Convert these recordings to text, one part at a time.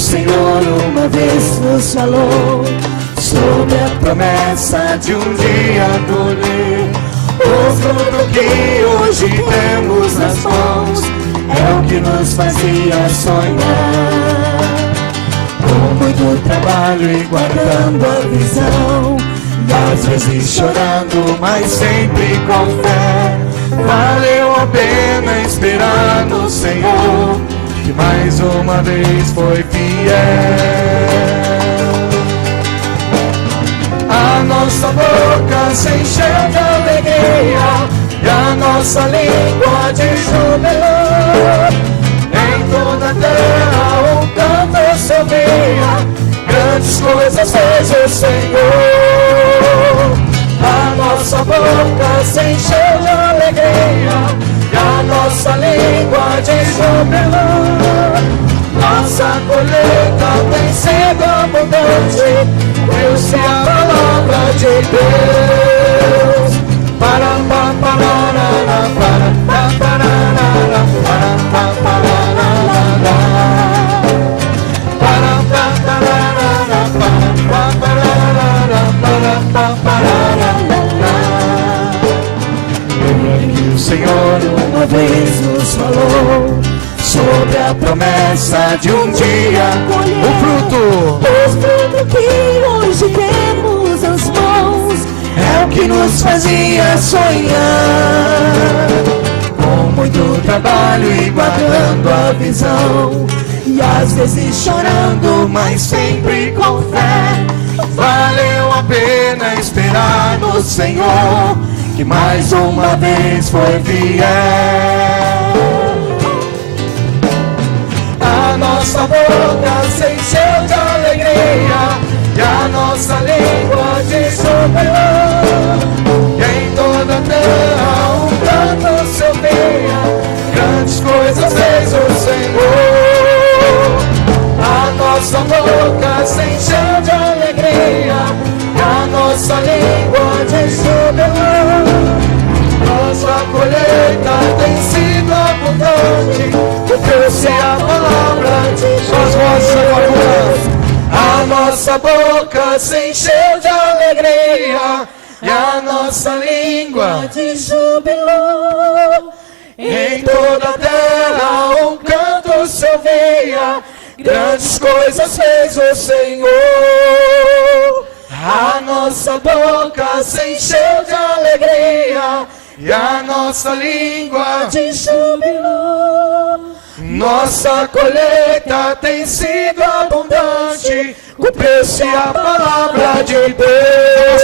Senhor uma vez nos falou sobre a promessa de um dia colher. O fruto que hoje temos nas mãos é o que nos fazia sonhar. Com muito trabalho e guardando a visão, e às vezes chorando, mas sempre com fé, valeu a pena esperar no Senhor, que mais uma vez foi fiel. A nossa boca se encheu de alegria e a nossa língua de júbilo. Em toda a terra um canto se ouvia, grandes coisas fez o Senhor. A nossa boca se encheu de alegria e a nossa língua de júbilo. Nossa colheita tem sido abundante, Deus é a palavra de Deus. Para pa pararara, para pa pararara, para pa pararara, para pa pararara, para pa pararara, para pa pararara. E o Senhor uma vez nos falou sobre a promessa de um dia colher o fruto que hoje temos nas mãos, é o que nos fazia sonhar. Com muito trabalho e guardando a visão, e às vezes chorando, mas sempre com fé, valeu a pena esperar no Senhor, que mais uma vez foi fiel. A nossa boca se encheu de alegria e a nossa língua de júbilo. E em toda a terra um canto se ouvia, grandes coisas fez o Senhor. A nossa boca se encheu de alegria e a nossa língua de júbilo. Nossa colheita tem sido abundante, Deus é a palavra de Deus. A nossa boca se encheu de alegria e a nossa língua de júbilo. Em toda a terra um canto se ouvia, grandes coisas fez o Senhor. A nossa boca se encheu de alegria e a nossa língua de júbilo. Nossa colheita tem sido abundante, cumpriu-se a palavra de Deus.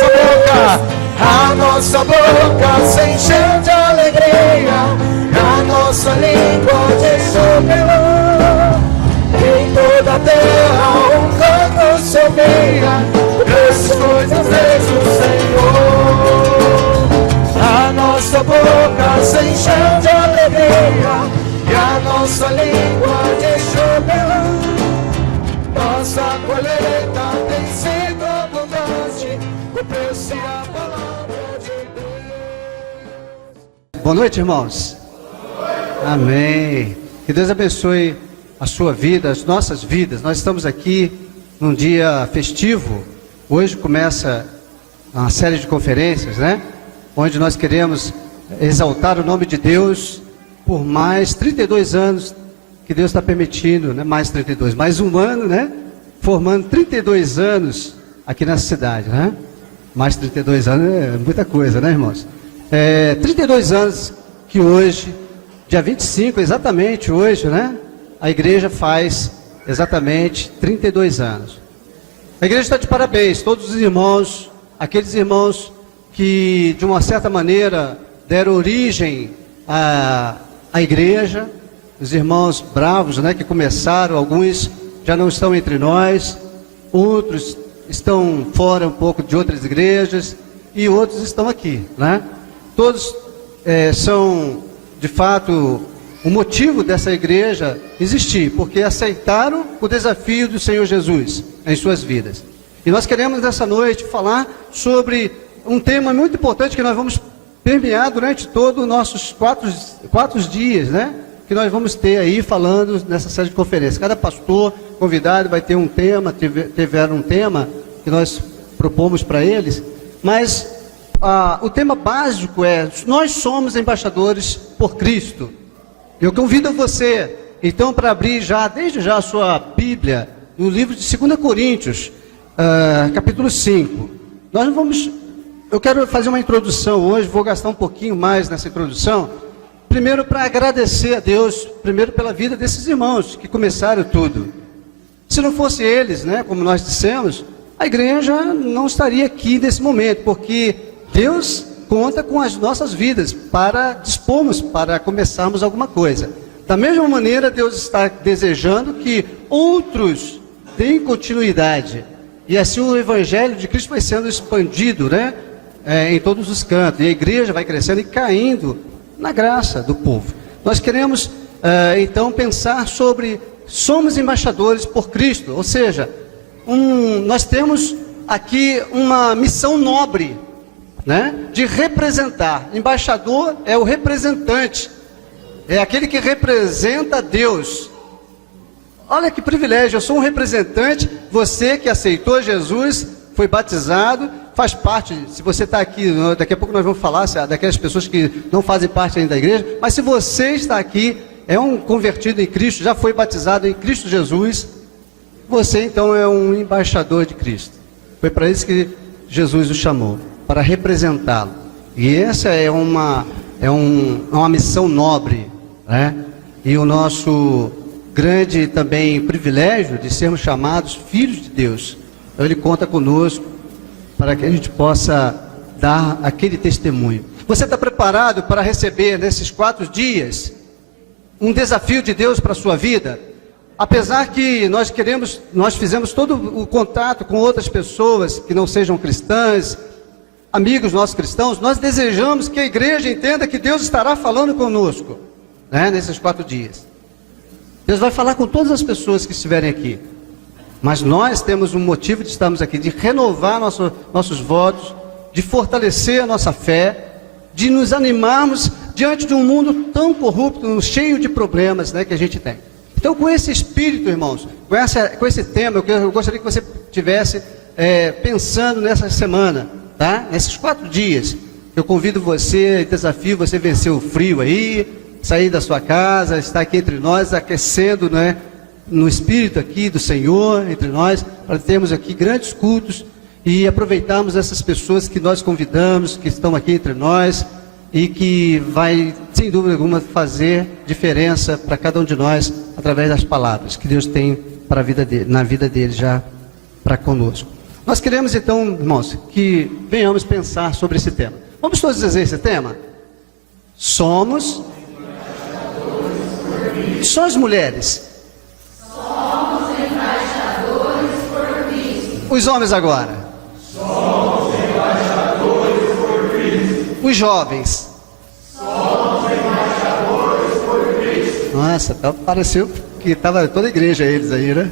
A nossa boca se encheu de alegria, a nossa língua de júbilo. Em toda a terra um canto se ouvia, grandes coisas fez o Senhor. A nossa boca se encheu de alegria e a nossa língua de júbilo. Nossa colheita tem sido abundante, cumpriu-se a palavra de Deus. Boa noite, irmãos. Amém. Que Deus abençoe a sua vida, as nossas vidas. Nós estamos aqui num dia festivo. Hoje começa uma série de conferências, né? Onde nós queremos exaltar o nome de Deus por mais 32 anos que Deus está permitindo, né? Mais 32, mais um ano, né? Formando 32 anos aqui nessa cidade, né? Mais 32 anos é muita coisa, né, irmãos? 32 anos que hoje, dia 25, exatamente hoje, né? A igreja faz exatamente 32 anos. A igreja está de parabéns, todos os irmãos, aqueles irmãos que de uma certa maneira deram origem à igreja, os irmãos bravos, né, que começaram, alguns já não estão entre nós, outros estão fora um pouco de outras igrejas e outros estão aqui, né? Todos são de fato o motivo dessa igreja existir, porque aceitaram o desafio do Senhor Jesus em suas vidas. E nós queremos nessa noite falar sobre um tema muito importante que nós vamos permear durante todos os nossos quatro dias, né? que nós vamos ter aí falando nessa série de conferências. Cada pastor convidado vai ter um tema, tiveram um tema que nós propomos para eles, mas o tema básico é: nós somos embaixadores por Cristo. Eu convido você, então, para abrir desde já a sua Bíblia, no livro de 2 Coríntios, capítulo 5. Eu quero fazer uma introdução hoje, vou gastar um pouquinho mais nessa introdução. Primeiro, para agradecer a Deus, primeiro pela vida desses irmãos que começaram tudo. Se não fosse eles, né, como nós dissemos, a igreja não estaria aqui nesse momento, porque Deus conta com as nossas vidas para dispormos, para começarmos alguma coisa. Da mesma maneira, Deus está desejando que outros deem continuidade. E assim o Evangelho de Cristo vai sendo expandido, né, em todos os cantos. E a igreja vai crescendo e caindo na graça do povo. Nós queremos, então, pensar sobre: somos embaixadores por Cristo. Ou seja, nós temos aqui uma missão nobre, né, de representar. Embaixador é o representante, é aquele que representa Deus. Olha que privilégio, eu sou um representante. Você que aceitou Jesus, foi batizado, faz parte. Se você está aqui, daqui a pouco nós vamos falar daquelas pessoas que não fazem parte ainda da igreja, mas se você está aqui, é um convertido em Cristo, já foi batizado em Cristo Jesus, você então é um embaixador de Cristo. Foi para isso que Jesus o chamou, para representá-lo. E essa é uma missão nobre, né? E o nosso grande também privilégio de sermos chamados filhos de Deus. Então Ele conta conosco para que a gente possa dar aquele testemunho. Você está preparado para receber nesses 4 dias um desafio de Deus para a sua vida? Apesar que nós fizemos todo o contato com outras pessoas que não sejam cristãs, amigos nossos cristãos, nós desejamos que a igreja entenda que Deus estará falando conosco, né, nesses 4 dias. Deus vai falar com todas as pessoas que estiverem aqui. Mas nós temos um motivo de estarmos aqui, de renovar nossos votos, de fortalecer a nossa fé, de nos animarmos diante de um mundo tão corrupto, cheio de problemas, né, que a gente tem. Então, com esse espírito, irmãos, com esse tema, eu gostaria que você estivesse pensando nessa semana, tá? Nesses 4 dias. Eu convido você, desafio você vencer o frio aí, sair da sua casa, estar aqui entre nós, aquecendo, né, no espírito aqui do Senhor, entre nós, para termos aqui grandes cultos e aproveitarmos essas pessoas que nós convidamos, que estão aqui entre nós, e que vai, sem dúvida alguma, fazer diferença para cada um de nós, através das palavras que Deus tem para a vida dele, na vida dele já para conosco. Nós queremos então, irmãos, que venhamos pensar sobre esse tema. Vamos todos dizer esse tema? Somos... Só as mulheres. Somos embaixadores por Cristo. Os homens agora. Somos embaixadores por Cristo. Os jovens. Somos embaixadores por Cristo. Nossa, pareceu que estava toda a igreja eles aí, né?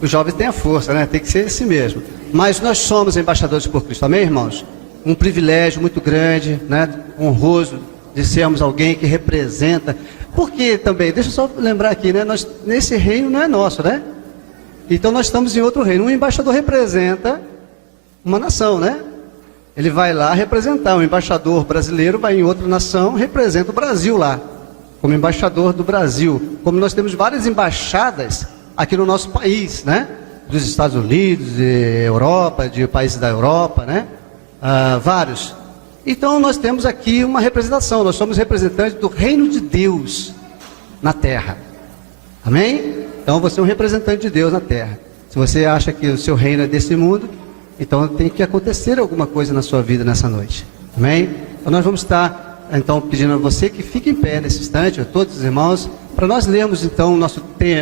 Os jovens têm a força, né? Tem que ser assim mesmo. Mas nós somos embaixadores por Cristo, amém, irmãos? Um privilégio muito grande, né? Honroso de sermos alguém que representa. Porque também, deixa eu só lembrar aqui, né? Nesse reino não é nosso, né? Então nós estamos em outro reino. Um embaixador representa uma nação, né? Ele vai lá representar. Um embaixador brasileiro vai em outra nação, representa o Brasil lá, como embaixador do Brasil. Como nós temos várias embaixadas aqui no nosso país, né? Dos Estados Unidos, de Europa, de países da Europa, né? Vários. Então nós temos aqui uma representação. Nós somos representantes do reino de Deus na terra. Amém? Então você é um representante de Deus na terra. Se você acha que o seu reino é desse mundo, então tem que acontecer alguma coisa na sua vida nessa noite. Amém? Então nós vamos estar então pedindo a você que fique em pé nesse instante, a todos os irmãos, para nós lermos então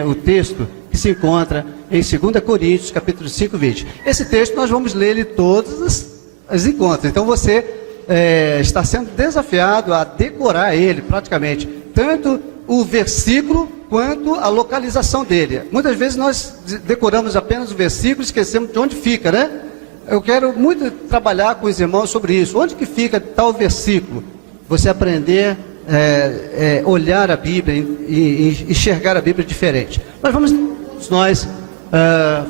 o texto que se encontra em 2 Coríntios, capítulo 5, 20. Esse texto nós vamos ler ele todos os encontros. Então você está sendo desafiado a decorar ele praticamente, tanto o versículo quanto a localização dele. Muitas vezes nós decoramos apenas o versículo e esquecemos de onde fica, né? Eu quero muito trabalhar com os irmãos sobre isso. Onde que fica tal versículo? Você aprender olhar a Bíblia e enxergar a Bíblia diferente. Mas vamos nós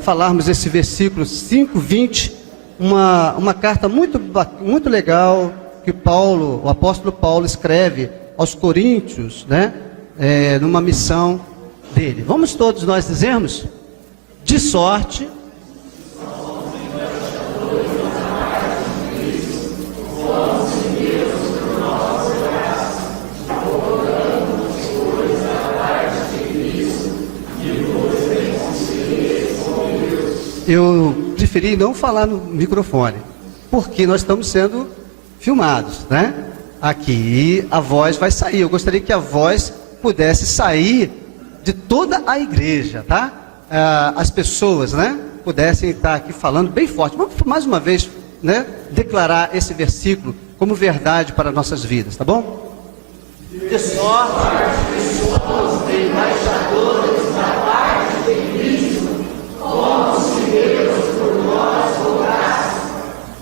falarmos esse versículo 5:20, uma carta muito legal que o apóstolo Paulo escreve aos Coríntios, né? Numa missão dele. Vamos todos nós dizermos? De sorte eu preferi não falar no microfone, porque nós estamos sendo filmados, né? Aqui a voz vai sair. Eu gostaria que a voz pudesse sair de toda a igreja, tá? As pessoas, né? Pudessem estar aqui falando bem forte. Vamos mais uma vez, né? Declarar esse versículo como verdade para nossas vidas, tá bom? De sorte que somos embaixadores da parte de Cristo, como se Deus por nós rogasse,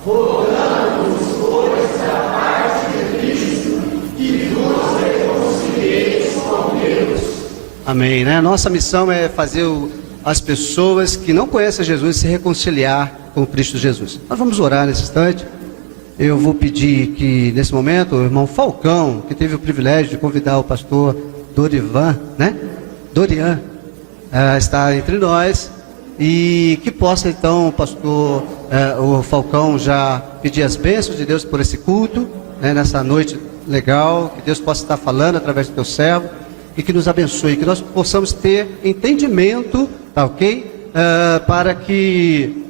rogamos, pois, da parte de Cristo, que nos reconcilieis com Deus. Amém, né? Nossa missão é fazer as pessoas que não conhecem Jesus se reconciliar com Cristo Jesus. Nós vamos orar nesse instante. Eu vou pedir que, nesse momento, o irmão Falcão, que teve o privilégio de convidar o pastor Dorian, está entre nós, e que possa, então, o pastor, o Falcão, já pedir as bênçãos de Deus por esse culto, né, nessa noite legal, que Deus possa estar falando através do teu servo, e que nos abençoe, que nós possamos ter entendimento, tá ok? Para que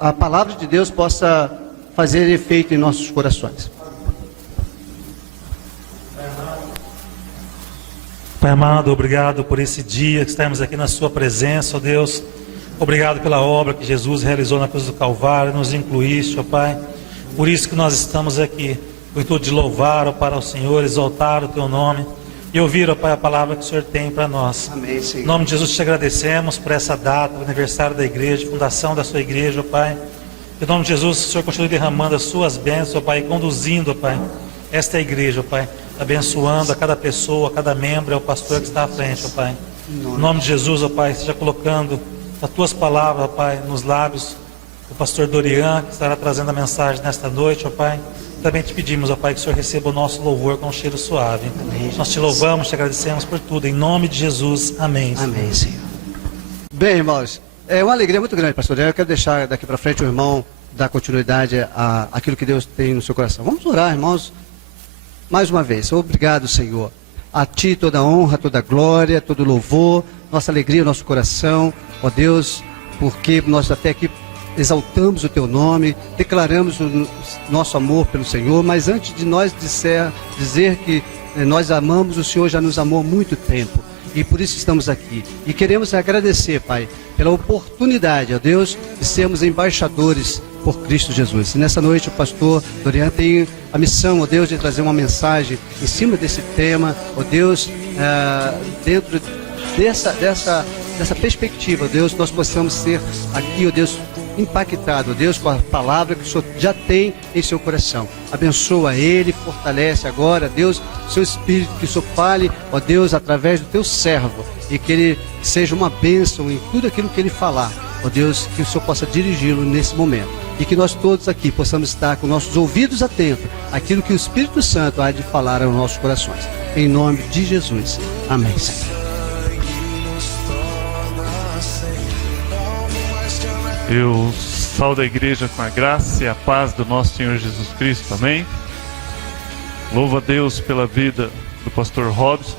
a palavra de Deus possa fazer efeito em nossos corações. Pai amado, obrigado por esse dia que estamos aqui na sua presença, ó Deus. Obrigado pela obra que Jesus realizou na cruz do Calvário, nos incluíste, ó Pai. Por isso que nós estamos aqui, por tudo de louvar, ó, para o Senhor, exaltar o teu nome e ouvir, ó Pai, a palavra que o Senhor tem para nós. Amém, Senhor. Em nome de Jesus te agradecemos por essa data, o aniversário da igreja, fundação da sua igreja, ó Pai. Em nome de Jesus, o Senhor continue derramando as suas bênçãos, ó Pai, conduzindo, ó Pai, esta igreja, ó Pai, abençoando a cada pessoa, a cada membro, é o pastor que está à frente, ó Pai. Em nome de Jesus, ó Pai, esteja colocando as tuas palavras, ó Pai, nos lábios do pastor Dorian, que estará trazendo a mensagem nesta noite, ó Pai. Também te pedimos, ó Pai, que o Senhor receba o nosso louvor com um cheiro suave. Amém, nós te louvamos, te agradecemos por tudo, em nome de Jesus, amém. Amém, Senhor. Bem, irmãos, é uma alegria muito grande, pastor. Eu quero deixar daqui para frente o irmão dar continuidade àquilo que Deus tem no seu coração. Vamos orar, irmãos, mais uma vez. Obrigado, Senhor. A Ti toda honra, toda glória, todo louvor, nossa alegria, nosso coração, ó Deus, porque nós até aqui exaltamos o Teu nome, declaramos o nosso amor pelo Senhor, mas antes de nós dizer que nós amamos, o Senhor já nos amou há muito tempo. E por isso estamos aqui. E queremos agradecer, Pai, pela oportunidade, ó Deus, de sermos embaixadores por Cristo Jesus. E nessa noite o pastor Dorian tem a missão, ó Deus, de trazer uma mensagem em cima desse tema, ó Deus, dentro dessa perspectiva, ó Deus, nós possamos ser aqui, ó Deus, impactado, ó Deus, com a palavra que o Senhor já tem em seu coração. Abençoa ele, fortalece agora, Deus, seu Espírito, que o Senhor fale, ó Deus, através do teu servo, e que ele seja uma bênção em tudo aquilo que ele falar, ó Deus, que o Senhor possa dirigi-lo nesse momento, e que nós todos aqui possamos estar com nossos ouvidos atentos àquilo que o Espírito Santo há de falar aos nossos corações, em nome de Jesus, amém, Senhor. Eu saúdo a igreja com a graça e a paz do nosso Senhor Jesus Cristo, amém? Louvo a Deus pela vida do pastor Robson.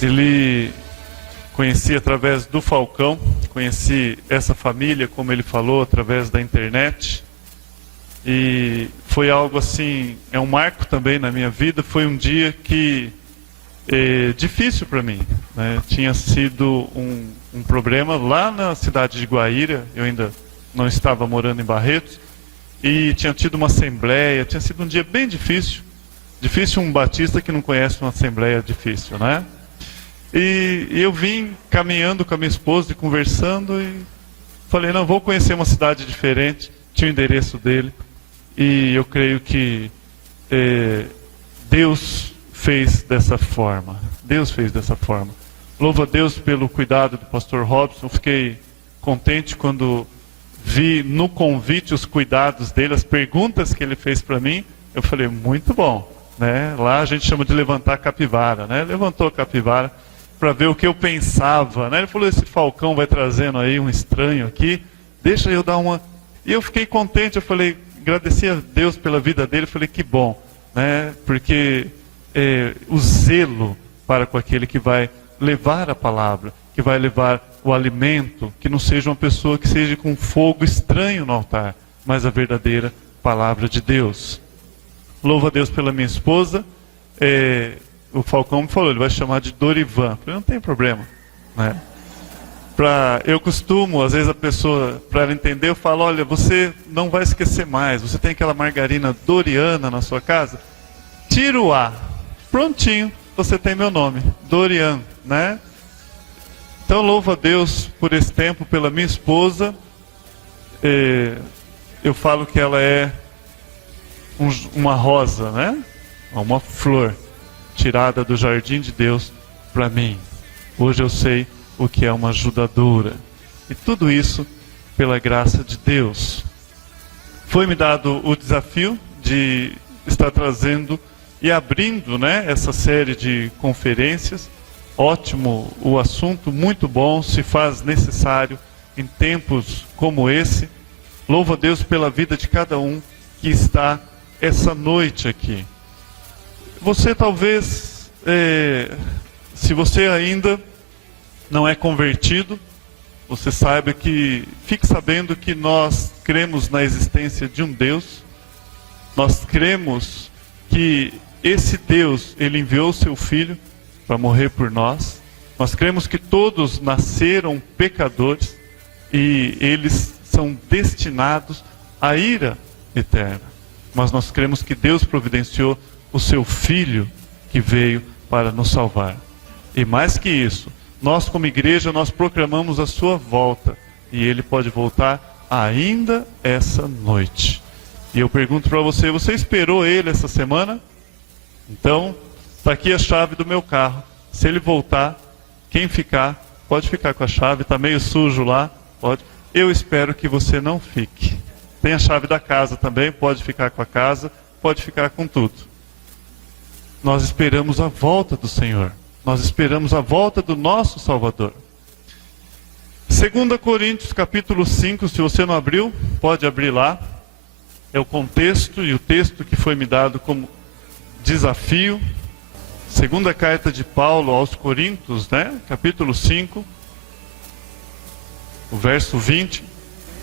Ele conheci através do Falcão, conheci essa família, como ele falou, através da internet. E foi algo assim, é um marco também na minha vida. Foi um dia que difícil para mim, né? Tinha sido um problema lá na cidade de Guaíra, eu ainda não estava morando em Barretos, e tinha tido uma assembleia, tinha sido um dia bem difícil um batista que não conhece uma assembleia difícil, né? E eu vim caminhando com a minha esposa e conversando, e falei, não, vou conhecer uma cidade diferente, tinha o endereço dele, e eu creio que Deus fez dessa forma. Deus fez dessa forma. Louvo a Deus pelo cuidado do pastor Robson. Fiquei contente quando vi no convite os cuidados dele, as perguntas que ele fez para mim. Eu falei, muito bom, né? Lá a gente chama de levantar a capivara, né? Levantou a capivara para ver o que eu pensava, né? Ele falou, esse Falcão vai trazendo aí um estranho aqui, deixa eu dar uma... E eu fiquei contente, eu falei, agradeci a Deus pela vida dele, eu falei, que bom, né? Porque o zelo para com aquele que vai levar a palavra, que vai levar o alimento, que não seja uma pessoa que seja com fogo estranho no altar, mas a verdadeira palavra de Deus. Louvo a Deus pela minha esposa. O Falcão me falou, ele vai chamar de Dorivan. Eu falei, não tem problema, né? Eu costumo, às vezes a pessoa, para ela entender, eu falo, olha, você não vai esquecer mais, você tem aquela margarina Doriana na sua casa, tira o A, prontinho, você tem meu nome, Dorian, né? Então louvo a Deus por esse tempo, pela minha esposa. Eu falo que ela é uma rosa, né? Uma flor tirada do jardim de Deus para mim. Hoje eu sei o que é uma ajudadora. E tudo isso pela graça de Deus. Foi-me dado o desafio de estar trazendo e abrindo, né, essa série de conferências. Ótimo o assunto, muito bom, se faz necessário em tempos como esse. Louvo a Deus pela vida de cada um que está essa noite aqui. Você talvez, se você ainda não é convertido, você saiba que, fique sabendo que nós cremos na existência de um Deus. Nós cremos que esse Deus, Ele enviou o seu Filho para morrer por nós. Nós cremos que todos nasceram pecadores e eles são destinados à ira eterna. Mas nós cremos que Deus providenciou o seu Filho que veio para nos salvar. E mais que isso, nós como igreja, nós proclamamos a sua volta. E Ele pode voltar ainda essa noite. E eu pergunto para você, você esperou Ele essa semana? Então, está aqui a chave do meu carro. Se Ele voltar, quem ficar, pode ficar com a chave. Está meio sujo lá, pode. Eu espero que você não fique. Tem a chave da casa também, pode ficar com a casa, pode ficar com tudo. Nós esperamos a volta do Senhor. Nós esperamos a volta do nosso Salvador. 2 Coríntios capítulo 5, se você não abriu, pode abrir lá. É o contexto e o texto que foi me dado como desafio. Segunda carta de Paulo aos Coríntios, né? Capítulo 5, o verso 20.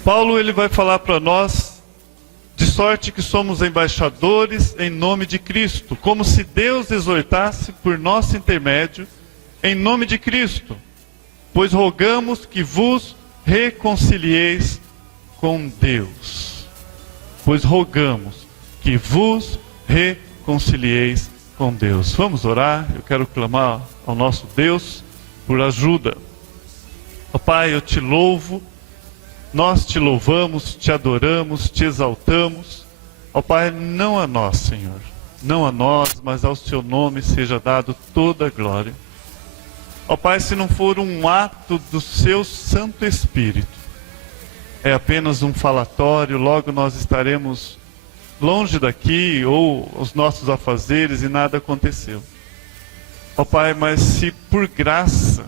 Paulo ele vai falar para nós, de sorte que somos embaixadores em nome de Cristo, como se Deus exortasse por nosso intermédio em nome de Cristo. Pois rogamos que vos reconcilieis com Deus. Pois rogamos que vos reconcilieis com Deus. Vamos orar. Eu quero clamar ao nosso Deus por ajuda. Ó Pai, eu te louvo. Nós te louvamos, te adoramos, te exaltamos. Ó Pai, não a nós, Senhor, não a nós, mas ao seu nome seja dado toda a glória. Ó Pai, se não for um ato do seu Santo Espírito, é apenas um falatório, logo nós estaremos longe daqui, ou os nossos afazeres, e nada aconteceu. Ó Pai, mas se por graça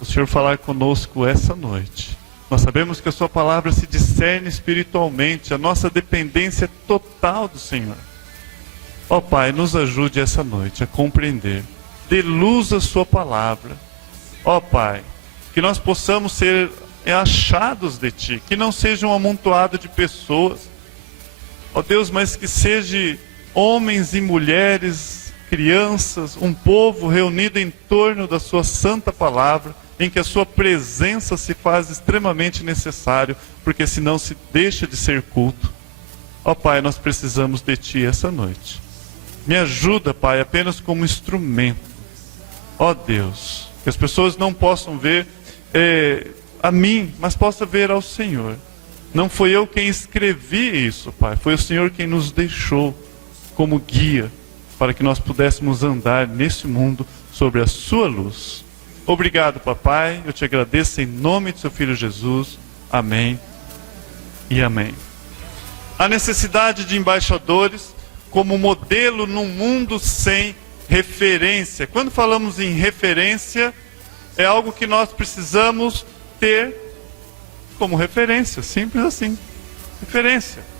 o Senhor falar conosco essa noite, nós sabemos que a sua palavra se discerne espiritualmente, a nossa dependência é total do Senhor. Ó Pai, nos ajude essa noite a compreender, dê luz à sua palavra. Ó Pai, que nós possamos ser achados de Ti, que não seja um amontoado de pessoas, ó Deus, mas que seja homens e mulheres, crianças, um povo reunido em torno da sua santa palavra, em que a sua presença se faz extremamente necessário, porque senão se deixa de ser culto. Ó Pai, nós precisamos de Ti essa noite. Me ajuda, Pai, apenas como instrumento. Ó Deus, que as pessoas não possam ver a mim, mas possam ver ao Senhor. Não foi eu quem escrevi isso, Pai, foi o Senhor quem nos deixou como guia, para que nós pudéssemos andar nesse mundo sobre a sua luz. Obrigado, papai, eu te agradeço em nome de seu Filho Jesus. Amém e amém. A necessidade de embaixadores como modelo num mundo sem referência. Quando falamos em referência, é algo que nós precisamos ter como referência, simples assim, referência.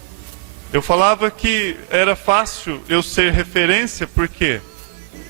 Eu falava que era fácil eu ser referência, porque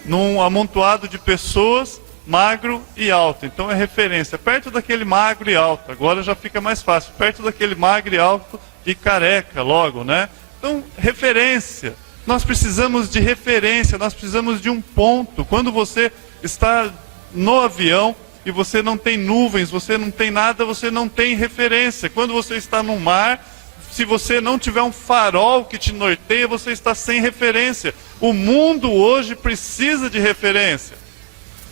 num amontoado de pessoas, magro e alto, então é referência, perto daquele magro e alto, agora já fica mais fácil, perto daquele magro e alto e careca logo, né? Então, referência, nós precisamos de referência, nós precisamos de um ponto. Quando você está no avião e você não tem nuvens, você não tem nada, você não tem referência. Quando você está no mar, se você não tiver um farol que te norteia, você está sem referência. O mundo hoje precisa de referência.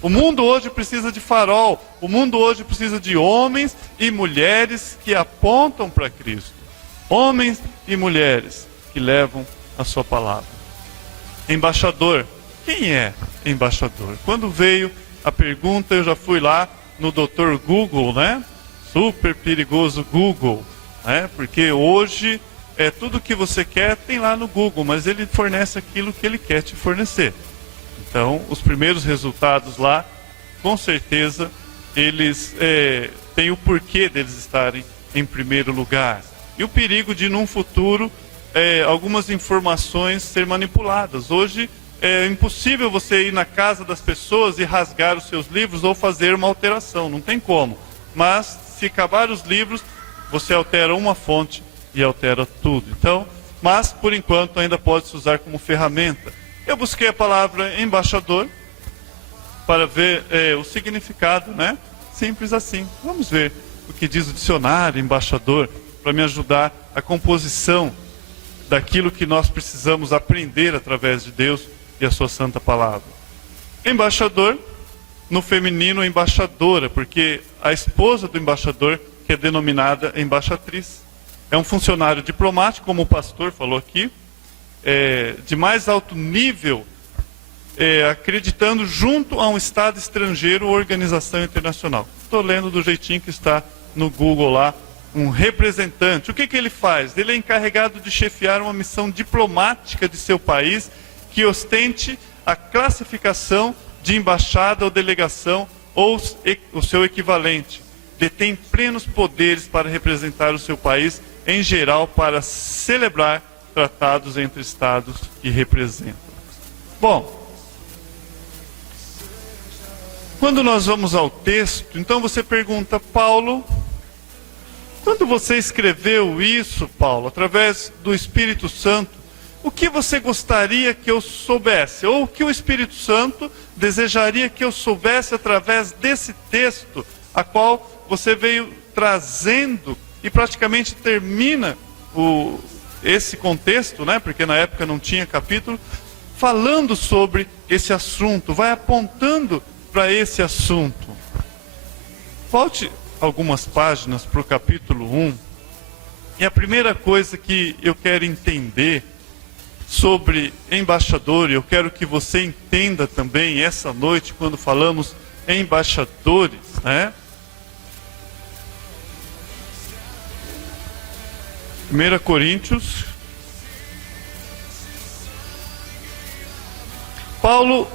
O mundo hoje precisa de farol. O mundo hoje precisa de homens e mulheres que apontam para Cristo. Homens e mulheres que levam a sua palavra. Embaixador. Quem é embaixador? Quando veio a pergunta, eu já fui lá no Dr. Google, né? Super perigoso Google, né? Porque hoje tudo que você quer tem lá no Google, mas ele fornece aquilo que ele quer te fornecer. Então, os primeiros resultados lá, com certeza, eles têm o porquê deles estarem em primeiro lugar. E o perigo de, num futuro, algumas informações ser manipuladas. Hoje é impossível você ir na casa das pessoas e rasgar os seus livros ou fazer uma alteração, não tem como. Mas, se acabar os livros, você altera uma fonte e altera tudo. Então, mas, por enquanto, ainda pode se usar como ferramenta. Eu busquei a palavra embaixador para ver o significado, né? Simples assim. Vamos ver o que diz o dicionário embaixador, para me ajudar a composição daquilo que nós precisamos aprender através de Deus e a sua santa palavra. Embaixador, no feminino, embaixadora, porque a esposa do embaixador, que é denominada embaixatriz, é um funcionário diplomático, como o pastor falou aqui, de mais alto nível, acreditando junto a um Estado estrangeiro ou organização internacional. Estou lendo do jeitinho que está no Google lá, um representante. O que ele faz? Ele é encarregado de chefiar uma missão diplomática de seu país que ostente a classificação de embaixada ou delegação ou o seu equivalente. Detém plenos poderes para representar o seu país, em geral, para celebrar tratados entre estados que representam. Bom, quando nós vamos ao texto, então você pergunta, Paulo, quando você escreveu isso, Paulo, através do Espírito Santo, o que você gostaria que eu soubesse? Ou o que o Espírito Santo desejaria que eu soubesse através desse texto, a qual você veio trazendo e praticamente termina esse contexto, né? Porque na época não tinha capítulo, falando sobre esse assunto, vai apontando para esse assunto. Volte algumas páginas para o capítulo 1, e a primeira coisa que eu quero entender sobre embaixador, e eu quero que você entenda também essa noite, quando falamos em embaixadores, né? 1 Coríntios. Paulo,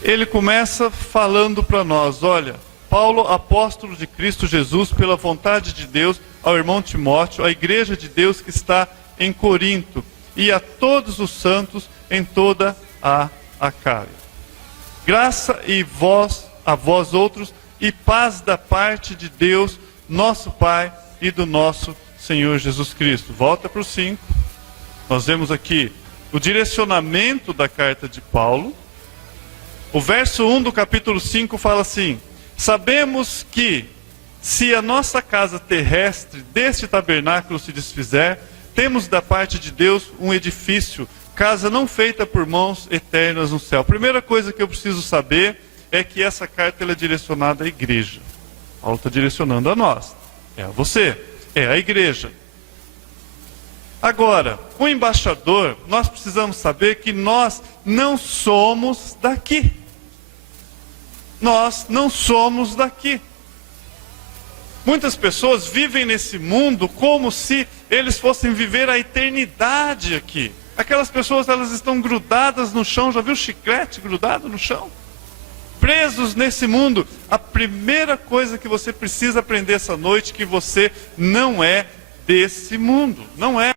ele começa falando para nós, olha, Paulo, apóstolo de Cristo Jesus, pela vontade de Deus, ao irmão Timóteo, à igreja de Deus que está em Corinto, e a todos os santos em toda a Acaia. Graça a vós outros, e paz da parte de Deus, nosso Pai, e do nosso Senhor Jesus Cristo. Volta para o 5. Nós vemos aqui o direcionamento da carta de Paulo. O verso 1 do capítulo 5 fala assim: sabemos que, se a nossa casa terrestre deste tabernáculo se desfizer, temos da parte de Deus um edifício, casa não feita por mãos, eternas no céu. A primeira coisa que eu preciso saber é que essa carta ela é direcionada à igreja. Paulo está direcionando a nós, é a você, é a igreja. Agora, o embaixador, nós precisamos saber que nós não somos daqui. Nós não somos daqui. Muitas pessoas vivem nesse mundo como se eles fossem viver a eternidade aqui. Aquelas pessoas, elas estão grudadas no chão. Já viu chiclete grudado no chão? Presos nesse mundo. A primeira coisa que você precisa aprender essa noite é que você não é desse mundo. Não é.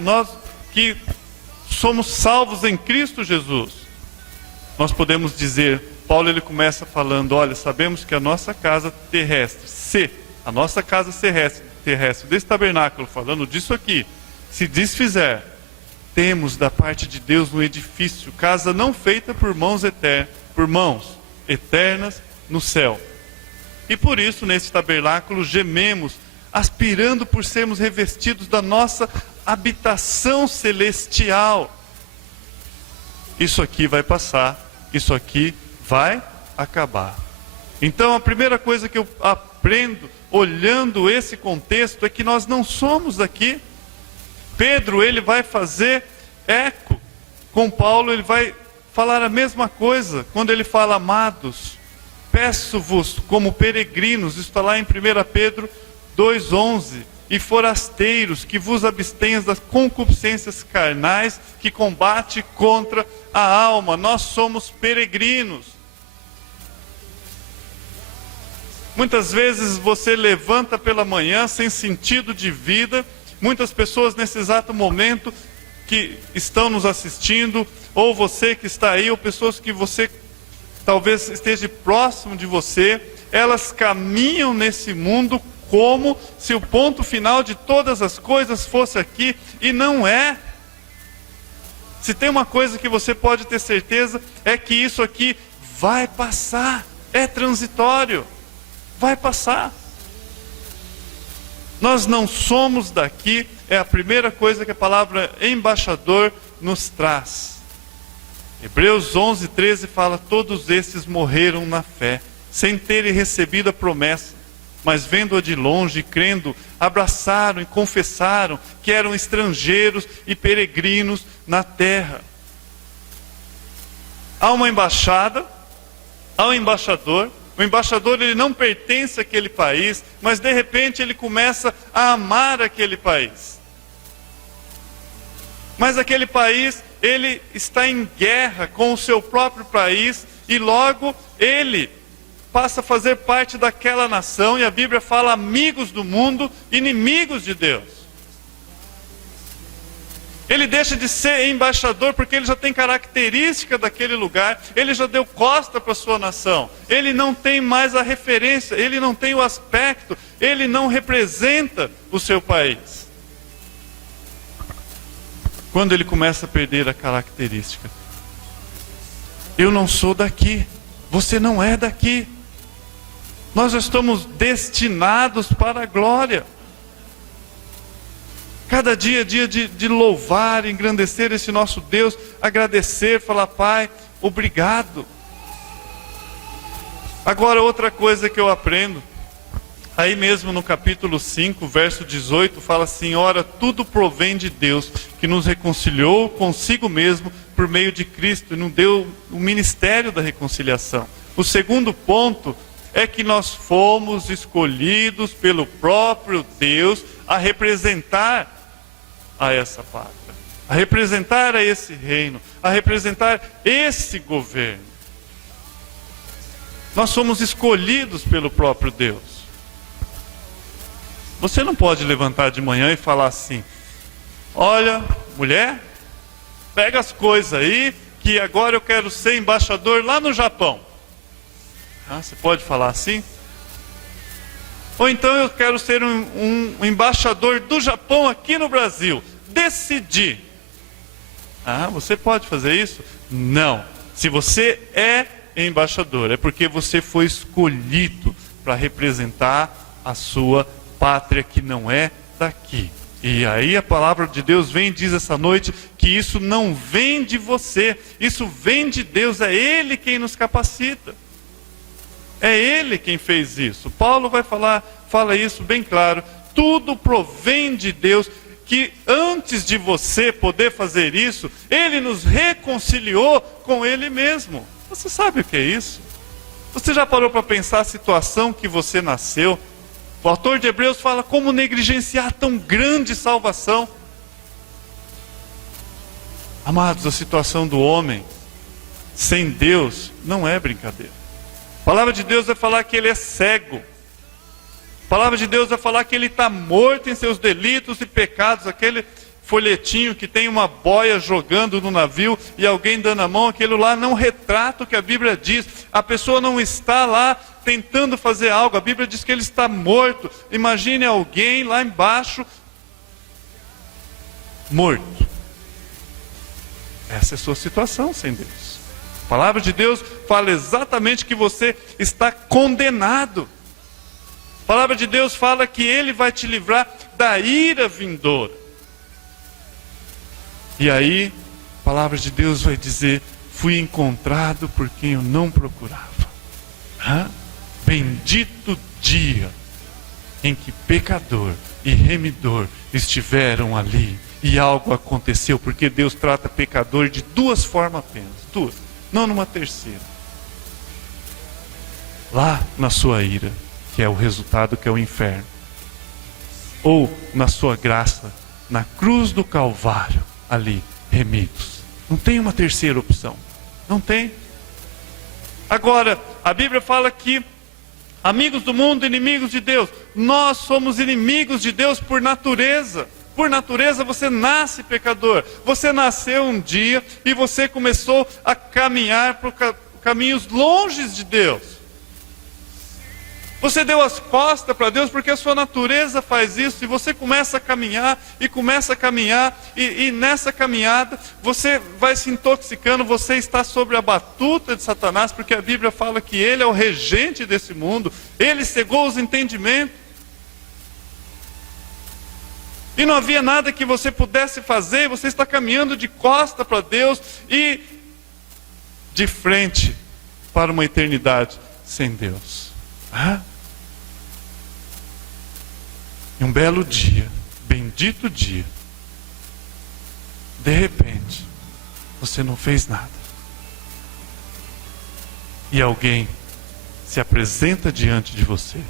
Nós que somos salvos em Cristo Jesus. Nós podemos dizer, Paulo ele começa falando, olha, sabemos que a nossa casa terrestre, a nossa casa terrestre desse tabernáculo, falando disso aqui, se desfizer, temos da parte de Deus um edifício, casa não feita por mãos eternas no céu. E por isso, nesse tabernáculo, gememos, aspirando por sermos revestidos da nossa habitação celestial. Isso aqui vai passar, isso aqui vai acabar. Então a primeira coisa que eu aprendo, olhando esse contexto, é que nós não somos daqui. Pedro, ele vai fazer eco com Paulo, ele vai falar a mesma coisa, quando ele fala, amados, peço-vos como peregrinos, isso está lá em 1 Pedro 2,11, e forasteiros, que vos abstenhas das concupiscências carnais, que combate contra a alma. Nós somos peregrinos. Muitas vezes você levanta pela manhã sem sentido de vida. Muitas pessoas nesse exato momento que estão nos assistindo, ou você que está aí, ou pessoas que você talvez esteja próximo de você, elas caminham nesse mundo como se o ponto final de todas as coisas fosse aqui, e não é. Se tem uma coisa que você pode ter certeza, é que isso aqui vai passar, é transitório, vai passar. Nós não somos daqui, é a primeira coisa que a palavra embaixador nos traz. Hebreus 11:13 fala, todos esses morreram na fé, sem terem recebido a promessa, mas vendo-a de longe, crendo, abraçaram e confessaram que eram estrangeiros e peregrinos na terra. Há uma embaixada, há um embaixador. O embaixador, ele não pertence àquele país, mas de repente ele começa a amar aquele país. Mas aquele país, ele está em guerra com o seu próprio país, e logo ele passa a fazer parte daquela nação, e a Bíblia fala amigos do mundo, inimigos de Deus. Ele deixa de ser embaixador porque ele já tem característica daquele lugar, ele já deu costa para a sua nação, ele não tem mais a referência, ele não tem o aspecto, ele não representa o seu país. Quando ele começa a perder a característica, eu não sou daqui, você não é daqui. Nós estamos destinados para a glória. Cada dia é dia de louvar, engrandecer esse nosso Deus, agradecer, falar, Pai, obrigado. Agora outra coisa que eu aprendo, aí mesmo no capítulo 5, verso 18, fala assim, ora, tudo provém de Deus, que nos reconciliou consigo mesmo por meio de Cristo, e nos deu o ministério da reconciliação. O segundo ponto é que nós fomos escolhidos pelo próprio Deus a representar a essa pátria, a representar a esse reino, a representar esse governo. Nós somos escolhidos pelo próprio Deus. Você não pode levantar de manhã e falar assim, olha, mulher, pega as coisas aí, que agora eu quero ser embaixador lá no Japão. Ah, você pode falar assim? Ou então eu quero ser um embaixador do Japão aqui no Brasil. Decidi. Ah, você pode fazer isso? Não. Se você é embaixador, é porque você foi escolhido para representar a sua pátria que não é daqui. E aí a palavra de Deus vem e diz essa noite que isso não vem de você, isso vem de Deus, é Ele quem nos capacita. É Ele quem fez isso. Paulo fala isso bem claro. Tudo provém de Deus. que antes de você poder fazer isso, Ele nos reconciliou com Ele mesmo. Você sabe o que é isso? Você já parou para pensar a situação que você nasceu? O autor de Hebreus fala como negligenciar tão grande salvação. Amados, a situação do homem sem Deus não é brincadeira. A palavra de Deus vai falar que ele é cego. A palavra de Deus vai falar que ele está morto em seus delitos e pecados. Aquele folhetinho que tem uma boia jogando no navio e alguém dando a mão, aquilo lá não retrata o que a Bíblia diz. A pessoa não está lá tentando fazer algo. A Bíblia diz que ele está morto. Imagine alguém lá embaixo morto. Essa é a sua situação sem Deus. A palavra de Deus fala exatamente que você está condenado. A palavra de Deus fala que Ele vai te livrar da ira vindoura. E aí, a palavra de Deus vai dizer: fui encontrado por quem eu não procurava. Bendito dia em que pecador e remidor estiveram ali. E algo aconteceu, porque Deus trata pecador de duas formas apenas. Duas, não numa terceira. Lá na sua ira, que é o resultado, que é o inferno. Ou na sua graça, na cruz do Calvário, ali, remidos. Não tem uma terceira opção. Não tem. Agora, a Bíblia fala que amigos do mundo, inimigos de Deus. Nós somos inimigos de Deus por natureza. Por natureza você nasce pecador. Você nasceu um dia e você começou a caminhar por caminhos longes de Deus. Você deu as costas para Deus porque a sua natureza faz isso. E você começa a caminhar e começa a caminhar. E nessa caminhada você vai se intoxicando. Você está sobre a batuta de Satanás, porque a Bíblia fala que ele é o regente desse mundo. Ele cegou os entendimentos. E não havia nada que você pudesse fazer, e você está caminhando de costa para Deus e de frente para uma eternidade sem Deus. E um belo dia, bendito dia, de repente, você não fez nada. E alguém se apresenta diante de você.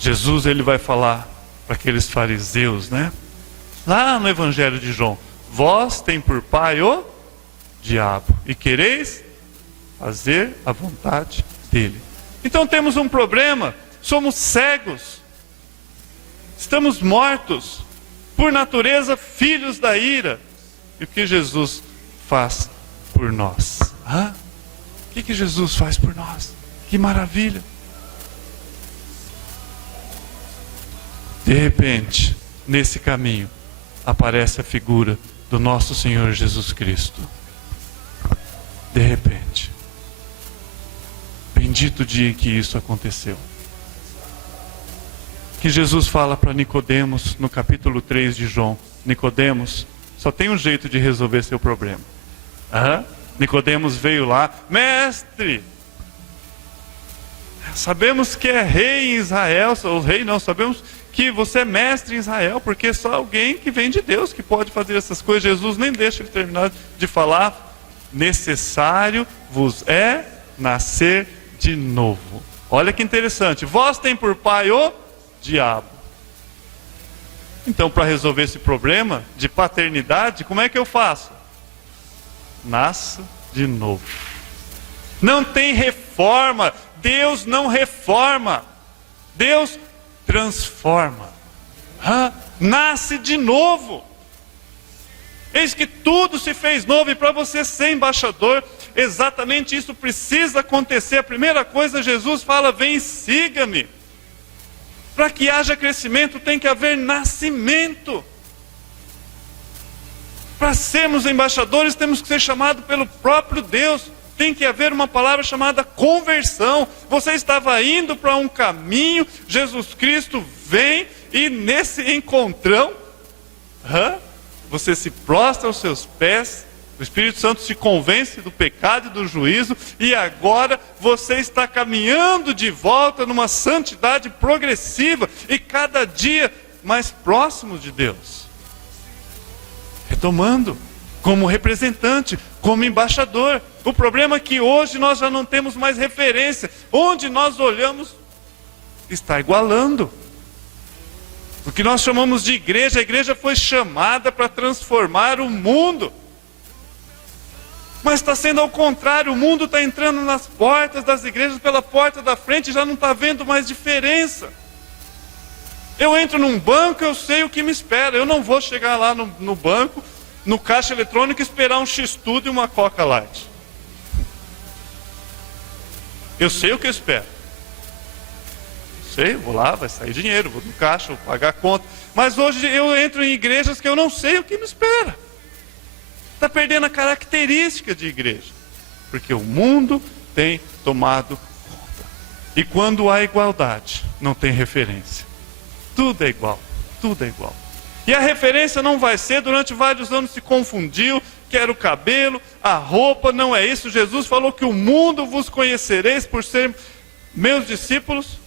Jesus, ele vai falar para aqueles fariseus, né? Lá no Evangelho de João: vós tem por pai o diabo, e quereis fazer a vontade dele. Então temos um problema, somos cegos, estamos mortos, por natureza filhos da ira. E o que Jesus faz por nós? O que Jesus faz por nós? Que maravilha! De repente, nesse caminho, aparece a figura do nosso Senhor Jesus Cristo. De repente. Bendito dia em que isso aconteceu. Que Jesus fala para Nicodemos, no capítulo 3 de João: Nicodemos, só tem um jeito de resolver seu problema. Nicodemos veio lá: mestre, sabemos que é rei em Israel, ou rei não, sabemos que você é mestre em Israel, porque só alguém que vem de Deus que pode fazer essas coisas. Jesus nem deixa ele terminar de falar: necessário vos é nascer de novo. Olha que interessante, vós tem por pai o diabo. Então, para resolver esse problema de paternidade, como é que eu faço? Nasço de novo. Não tem reforma. Deus não reforma. Deus transforma. Nasce de novo. Eis que tudo se fez novo. E para você ser embaixador, exatamente isso precisa acontecer. A primeira coisa, Jesus fala: vem, siga-me. Para que haja crescimento, tem que haver nascimento. Para sermos embaixadores, temos que ser chamados pelo próprio Deus. Tem que haver uma palavra chamada conversão. Você estava indo para um caminho, Jesus Cristo vem e nesse encontrão, você se prostra aos seus pés, o Espírito Santo te convence do pecado e do juízo, e agora você está caminhando de volta numa santidade progressiva, e cada dia mais próximos de Deus. Retomando, como representante, como embaixador. O problema é que hoje nós já não temos mais referência. Onde nós olhamos, está igualando. O que nós chamamos de igreja, a igreja foi chamada para transformar o mundo. Mas está sendo ao contrário, o mundo está entrando nas portas das igrejas, pela porta da frente, e já não está vendo mais diferença. Eu entro num banco, eu sei o que me espera. Eu não vou chegar lá no banco, no caixa eletrônico, esperar um X-Tudo e uma Coca Light. Eu sei o que eu espero. Eu vou lá, vai sair dinheiro, vou no caixa, vou pagar a conta. Mas hoje eu entro em igrejas que eu não sei o que me espera. Está perdendo a característica de igreja. Porque o mundo tem tomado conta. E quando há igualdade, não tem referência. Tudo é igual, tudo é igual. E a referência não vai ser, durante vários anos se confundiu, que era o cabelo, a roupa, não é isso. Jesus falou que o mundo vos conhecereis por ser meus discípulos.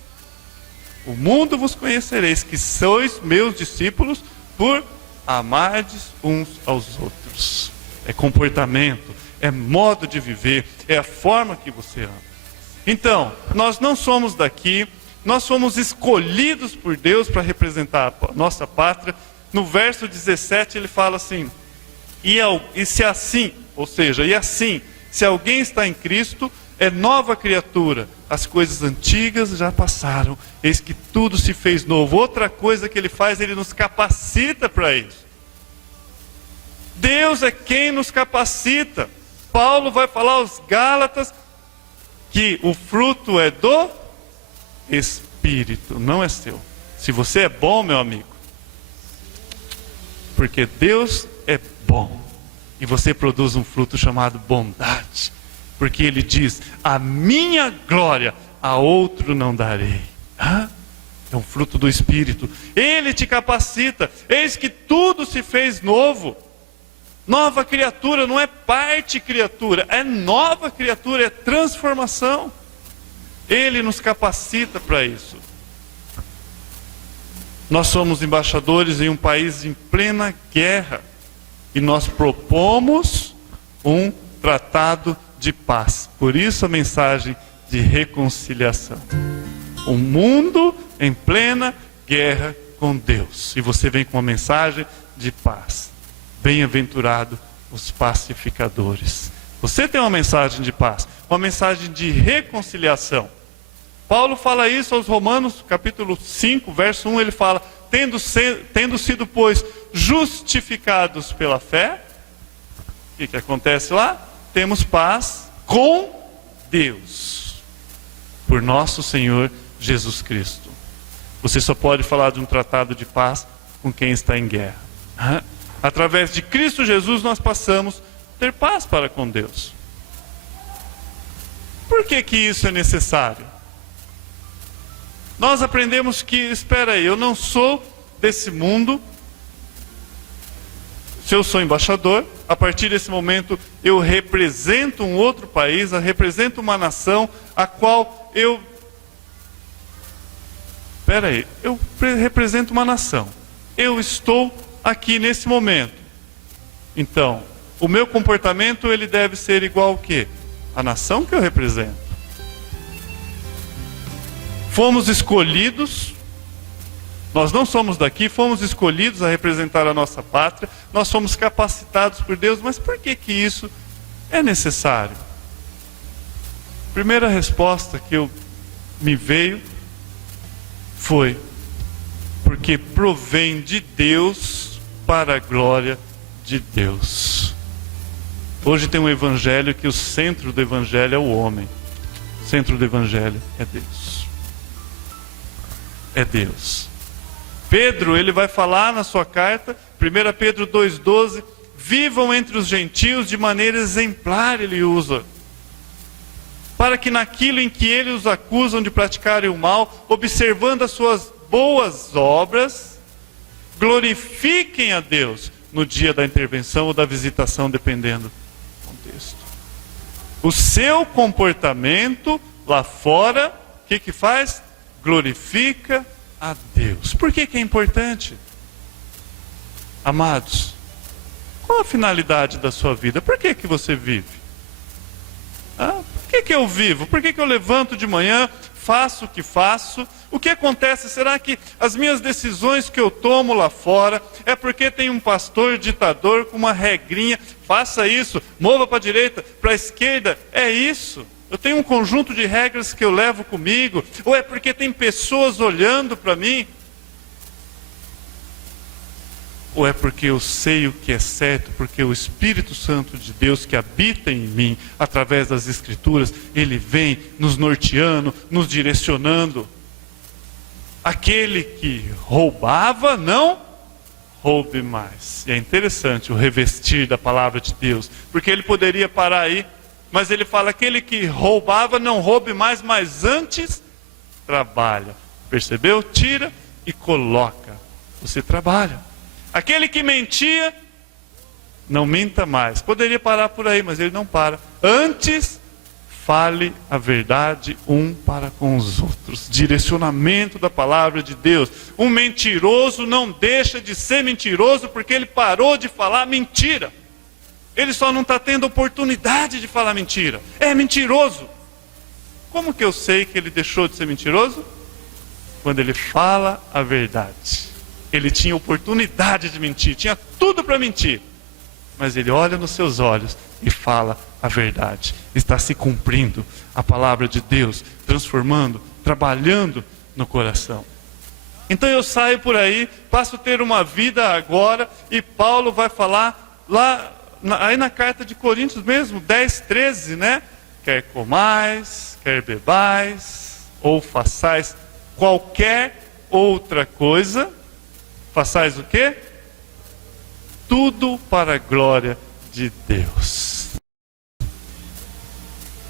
O mundo vos conhecereis, que sois meus discípulos, por amardes uns aos outros. É comportamento, é modo de viver, é a forma que você ama. Então, nós não somos daqui, nós somos escolhidos por Deus para representar a nossa pátria. No verso 17 ele fala assim, e se assim, ou seja, e assim, se alguém está em Cristo, é nova criatura, as coisas antigas já passaram, eis que tudo se fez novo. Outra coisa que ele faz, ele nos capacita para isso. Deus é quem nos capacita. Paulo vai falar aos Gálatas que o fruto é do Espírito, não é seu. Se você é bom, meu amigo, porque Deus é bom, e você produz um fruto chamado bondade, porque Ele diz, a minha glória a outro não darei. É um fruto do Espírito. Ele te capacita. Eis que tudo se fez novo. Nova criatura, não é parte criatura, é nova criatura, é transformação. Ele nos capacita para isso. Nós somos embaixadores em um país em plena guerra. E nós propomos um tratado de paz. Por isso a mensagem de reconciliação. Um mundo em plena guerra com Deus. E você vem com uma mensagem de paz. Bem-aventurado os pacificadores. Você tem uma mensagem de paz, uma mensagem de reconciliação. Paulo fala isso aos Romanos, capítulo 5, verso 1, ele fala, tendo sido, pois, justificados pela fé, o que acontece lá? Temos paz com Deus, por nosso Senhor Jesus Cristo. Você só pode falar de um tratado de paz com quem está em guerra. Através de Cristo Jesus nós passamos a ter paz para com Deus. Por que isso é necessário? Nós aprendemos que, espera aí, eu não sou desse mundo. Se eu sou embaixador, a partir desse momento eu represento um outro país, eu represento uma nação a qual eu represento uma nação. Eu estou aqui nesse momento. Então, o meu comportamento ele deve ser igual ao quê? A nação que eu represento. Fomos escolhidos, nós não somos daqui, fomos escolhidos a representar a nossa pátria, nós somos capacitados por Deus, mas por que isso é necessário? Primeira resposta que me veio foi, porque provém de Deus para a glória de Deus. Hoje tem um evangelho que o centro do evangelho é o homem, o centro do evangelho é Deus. É Deus. Pedro, ele vai falar na sua carta, 1 Pedro 2,12, vivam entre os gentios de maneira exemplar, ele usa, para que naquilo em que eles os acusam de praticarem o mal, observando as suas boas obras, glorifiquem a Deus no dia da intervenção ou da visitação, dependendo do contexto. O seu comportamento lá fora, o que faz? Glorifica a Deus. Por que é importante? Amados, qual a finalidade da sua vida? Por que você vive? Por que eu vivo? Por que eu levanto de manhã, faço o que faço? O que acontece? Será que as minhas decisões que eu tomo lá fora é porque tem um pastor ditador com uma regrinha? Faça isso, mova para a direita, para a esquerda. É isso? Eu tenho um conjunto de regras que eu levo comigo? Ou é porque tem pessoas olhando para mim? Ou é porque eu sei o que é certo, porque o Espírito Santo de Deus que habita em mim, através das Escrituras, ele vem nos norteando, nos direcionando. Aquele que roubava, não roube mais. E é interessante o revestir da palavra de Deus, porque ele poderia parar aí, mas ele fala: aquele que roubava, não roube mais, mas antes trabalha. Percebeu? Tira e coloca. Você trabalha. Aquele que mentia, não minta mais. Poderia parar por aí, mas ele não para. Antes, fale a verdade um para com os outros. Direcionamento da palavra de Deus. Um mentiroso não deixa de ser mentiroso porque ele parou de falar mentira. Ele só não está tendo oportunidade de falar mentira. É mentiroso. Como que eu sei que ele deixou de ser mentiroso? Quando ele fala a verdade. Ele tinha oportunidade de mentir, tinha tudo para mentir. Mas ele olha nos seus olhos e fala a verdade. Está se cumprindo a palavra de Deus, transformando, trabalhando no coração. Então eu saio por aí, passo a ter uma vida agora, e Paulo vai falar lá, aí na carta de Coríntios mesmo, 10, 13, né? Quer comais, quer bebais, ou façais qualquer outra coisa. Façais o quê? Tudo para a glória de Deus.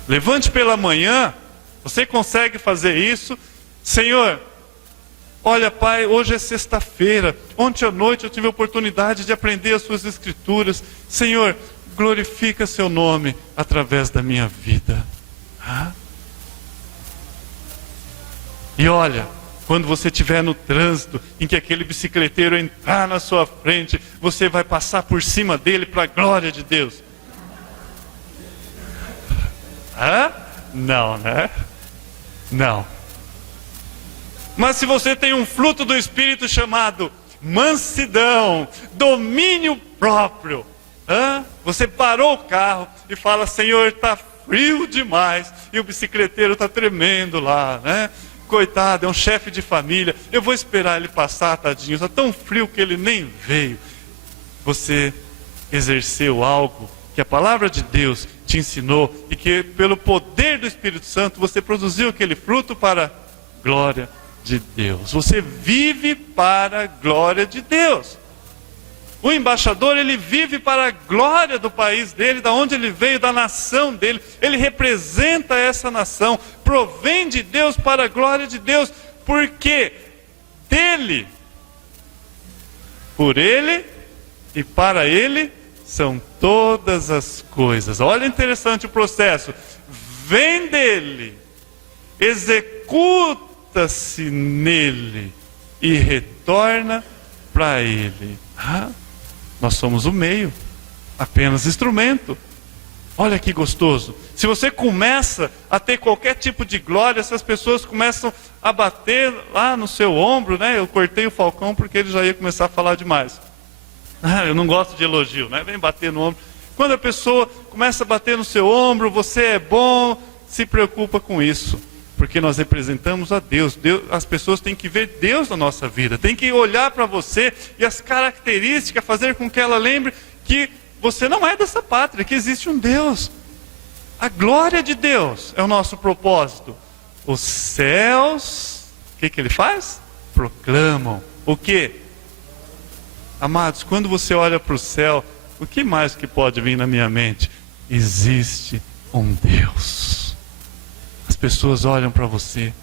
Levante pela manhã, você consegue fazer isso? Senhor, olha, Pai, hoje é sexta-feira. Ontem à noite eu tive a oportunidade de aprender as suas escrituras. Senhor, glorifica seu nome através da minha vida. E olha, quando você estiver no trânsito, em que aquele bicicleteiro entrar na sua frente, você vai passar por cima dele para a glória de Deus. Não, né? Não. Mas se você tem um fruto do Espírito chamado mansidão, domínio próprio, você parou o carro e fala: Senhor, está frio demais, e o bicicleteiro está tremendo lá, né? Coitado, é um chefe de família, eu vou esperar ele passar, tadinho, está tão frio que ele nem veio. Você exerceu algo que a palavra de Deus te ensinou, e que pelo poder do Espírito Santo você produziu aquele fruto para a glória de Deus. Você vive para a glória de Deus. O embaixador, ele vive para a glória do país dele, da onde ele veio, da nação dele. Ele representa essa nação, provém de Deus para a glória de Deus, porque dele, por ele e para ele são todas as coisas. Olha, interessante o processo. Vem dele, executa-se nele e retorna para ele. Nós somos o meio, apenas instrumento. Olha que gostoso. Se você começa a ter qualquer tipo de glória, essas pessoas começam a bater lá no seu ombro, né? Eu cortei o Falcão porque ele já ia começar a falar demais. Eu não gosto de elogio, né? Vem bater no ombro. Quando a pessoa começa a bater no seu ombro, você é bom, se preocupa com isso. Porque nós representamos a Deus. As pessoas têm que ver Deus na nossa vida. Tem que olhar para você e as características, fazer com que ela lembre que você não é dessa pátria, que existe um Deus. A glória de Deus é o nosso propósito. Os céus, o que ele faz? Proclamam. O quê? Amados, quando você olha para o céu, o que mais que pode vir na minha mente? Existe um Deus. As pessoas olham para você,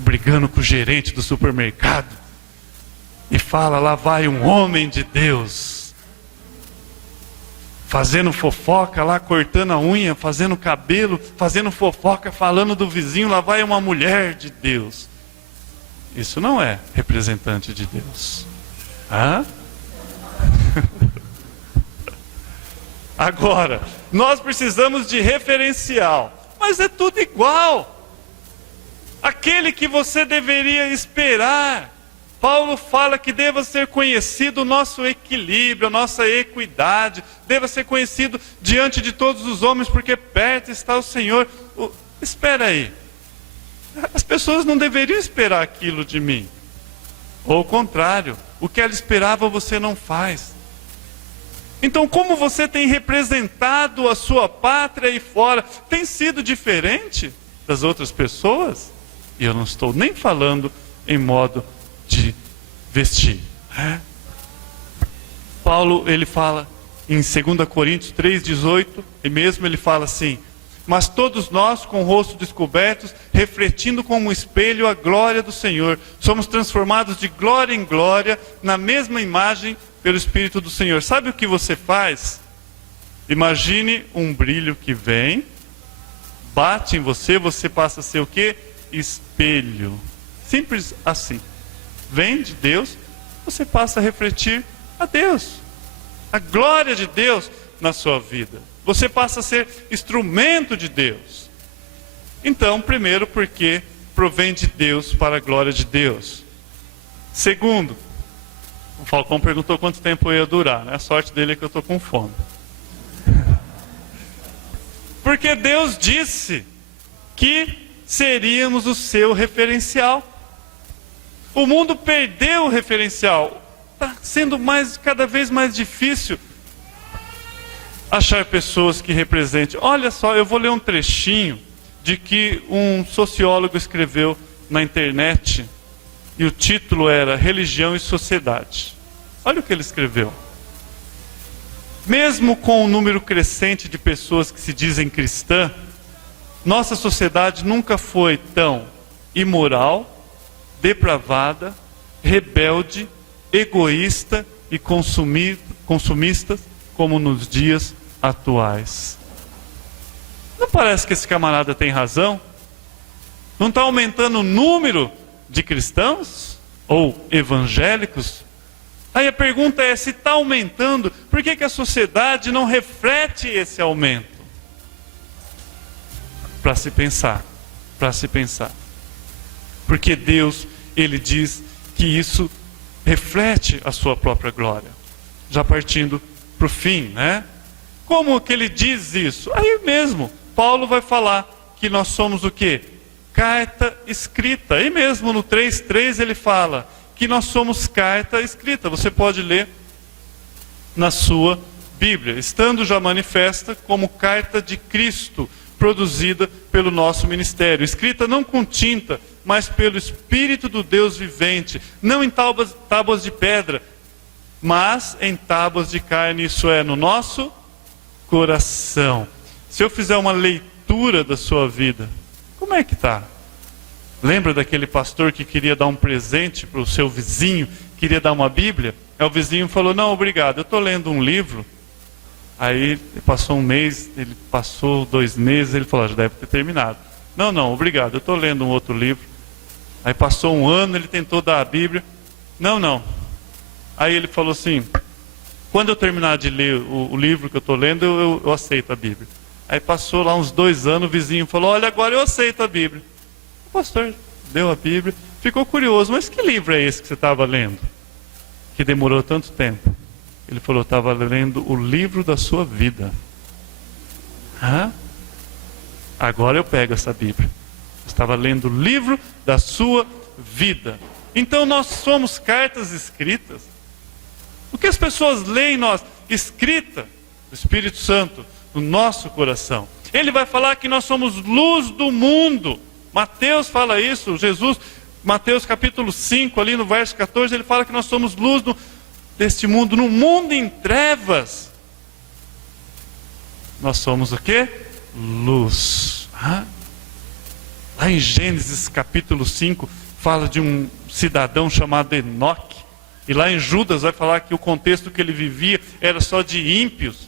brigando com o gerente do supermercado, e fala: lá vai um homem de Deus, fazendo fofoca lá, cortando a unha, fazendo cabelo, fazendo fofoca, falando do vizinho, lá vai uma mulher de Deus. Isso não é representante de Deus. Hã? Agora, nós precisamos de referencial, mas é tudo igual. Aquele que você deveria esperar. Paulo fala que deva ser conhecido o nosso equilíbrio, a nossa equidade, deva ser conhecido diante de todos os homens, porque perto está o Senhor. Espera aí, as pessoas não deveriam esperar aquilo de mim. Ou o contrário, o que ela esperava você não faz. Então, como você tem representado a sua pátria aí fora, tem sido diferente das outras pessoas? E eu não estou nem falando em modo de vestir. Paulo, ele fala em 2 Coríntios 3,18, e mesmo ele fala assim: mas todos nós, com o rosto descobertos, refletindo como um espelho a glória do Senhor, somos transformados de glória em glória, na mesma imagem, pelo Espírito do Senhor. Sabe o que você faz? Imagine um brilho que vem, bate em você, você passa a ser o quê? Espelho. Simples assim. Vem de Deus, você passa a refletir a Deus, a glória de Deus na sua vida. Você passa a ser instrumento de Deus. Então, primeiro, porque provém de Deus para a glória de Deus. Segundo, o Falcão perguntou quanto tempo eu ia durar, né? A sorte dele é que eu estou com fome. Porque Deus disse que seríamos o seu referencial. O mundo perdeu o referencial. Está sendo cada vez mais difícil achar pessoas que representem. Olha só, eu vou ler um trechinho de que um sociólogo escreveu na internet, e o título era Religião e Sociedade. Olha o que ele escreveu. Mesmo com o número crescente de pessoas que se dizem cristã, nossa sociedade nunca foi tão imoral, depravada, rebelde, egoísta e consumista como nos dias atuais. Não parece que esse camarada tem razão? Não está aumentando o número de cristãos ou evangélicos? Aí a pergunta é, se está aumentando, por que a sociedade não reflete esse aumento? Para se pensar, porque Deus, Ele diz que isso reflete a sua própria glória. Já partindo para o fim, né? Como que Ele diz isso? Aí mesmo, Paulo vai falar que nós somos o quê? Carta escrita. Aí mesmo no 3:3 ele fala que nós somos carta escrita. Você pode ler na sua Bíblia. Estando já manifesta como carta de Cristo, produzida pelo nosso ministério, escrita não com tinta, mas pelo Espírito do Deus vivente, não em tábuas de pedra, mas em tábuas de carne, isso é, no nosso coração. Se eu fizer uma leitura da sua vida, como é que está? Lembra daquele pastor que queria dar um presente para o seu vizinho, queria dar uma Bíblia? Aí o vizinho falou, não, obrigado, eu estou lendo um livro. Aí passou um mês, ele passou 2 meses, ele falou, já deve ter terminado. Não, não, obrigado, eu estou lendo um outro livro. Aí passou 1 ano, ele tentou dar a Bíblia. Não, não. Aí ele falou assim, quando eu terminar de ler o livro que eu estou lendo, eu aceito a Bíblia. Aí passou lá uns 2 anos, o vizinho falou, olha, agora eu aceito a Bíblia. O pastor deu a Bíblia, ficou curioso, mas que livro é esse que você estava lendo? Que demorou tanto tempo. Ele falou, estava lendo o livro da sua vida. Agora eu pego essa Bíblia. Estava lendo o livro da sua vida. Então nós somos cartas escritas. O que as pessoas leem em nós? Escrita do Espírito Santo no nosso coração. Ele vai falar que nós somos luz do mundo. Mateus fala isso, Jesus, Mateus capítulo 5, ali no verso 14, ele fala que nós somos luz deste mundo, no mundo em trevas. Nós somos o quê? Luz. Lá em Gênesis capítulo 5, fala de um cidadão chamado Enoque. E lá em Judas vai falar que o contexto que ele vivia era só de ímpios.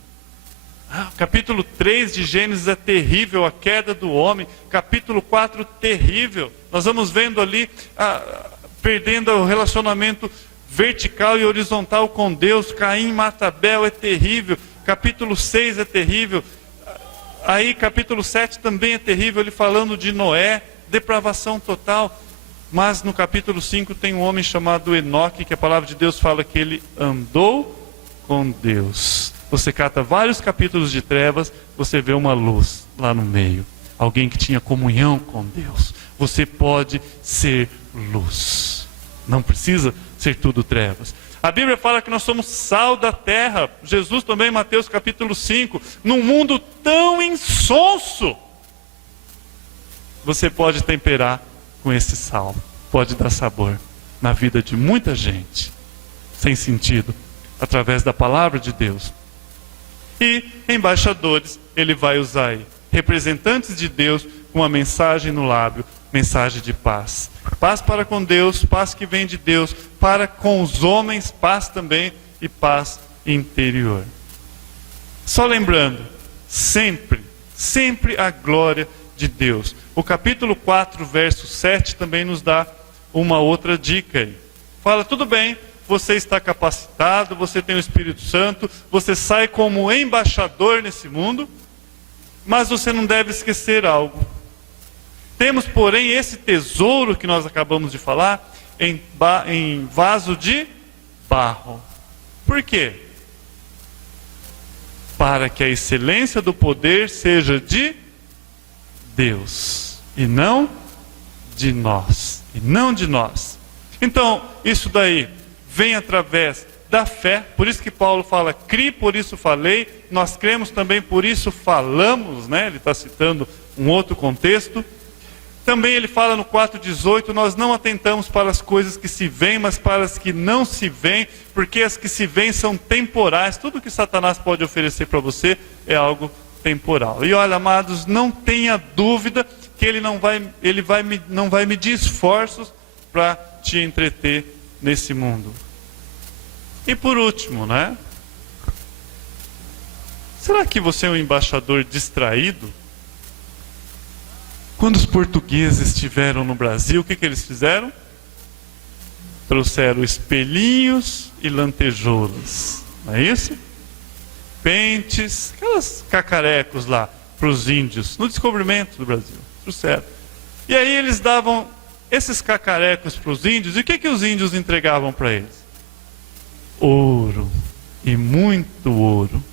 Capítulo 3 de Gênesis é terrível, a queda do homem. Capítulo 4, terrível. Nós vamos vendo ali perdendo o relacionamento vertical e horizontal com Deus. Caim mata Abel, é terrível. Capítulo 6 é terrível. Aí capítulo 7 também é terrível, ele falando de Noé, depravação total. Mas no capítulo 5 tem um homem chamado Enoque, que a palavra de Deus fala que ele andou com Deus. Você cata vários capítulos de trevas, você vê uma luz lá no meio. Alguém que tinha comunhão com Deus. Você pode ser luz. Não precisa ser tudo trevas. A Bíblia fala que nós somos sal da terra. Jesus também, em Mateus capítulo 5. Num mundo tão insonso, você pode temperar com esse sal. Pode dar sabor na vida de muita gente, sem sentido, através da palavra de Deus. E embaixadores, ele vai usar aí. Representantes de Deus com uma mensagem no lábio, mensagem de paz. Paz para com Deus, paz que vem de Deus, para com os homens, paz também e paz interior. Só lembrando, sempre, sempre a glória de Deus. O capítulo 4, verso 7 também nos dá uma outra dica aí. Fala, tudo bem, você está capacitado, você tem o Espírito Santo, você sai como embaixador nesse mundo, mas você não deve esquecer algo. Temos, porém, esse tesouro que nós acabamos de falar em vaso de barro. Por quê? Para que a excelência do poder seja de Deus e não de nós. E não de nós. Então, isso daí vem através da fé. Por isso que Paulo fala, criei, por isso falei. Nós cremos também, por isso falamos, né? Ele está citando um outro contexto. Também ele fala no 4,18, nós não atentamos para as coisas que se veem, mas para as que não se veem, porque as que se veem são temporais. Tudo que Satanás pode oferecer para você é algo temporal. E olha, amados, não tenha dúvida que ele não vai medir esforços para te entreter nesse mundo. E por último, né? Será que você é um embaixador distraído? Quando os portugueses estiveram no Brasil, o que eles fizeram? Trouxeram espelhinhos e lantejoulas, não é isso? Pentes, aquelas cacarecos lá para os índios, no descobrimento do Brasil, trouxeram. E aí eles davam esses cacarecos para os índios, e o que os índios entregavam para eles? Ouro, e muito ouro.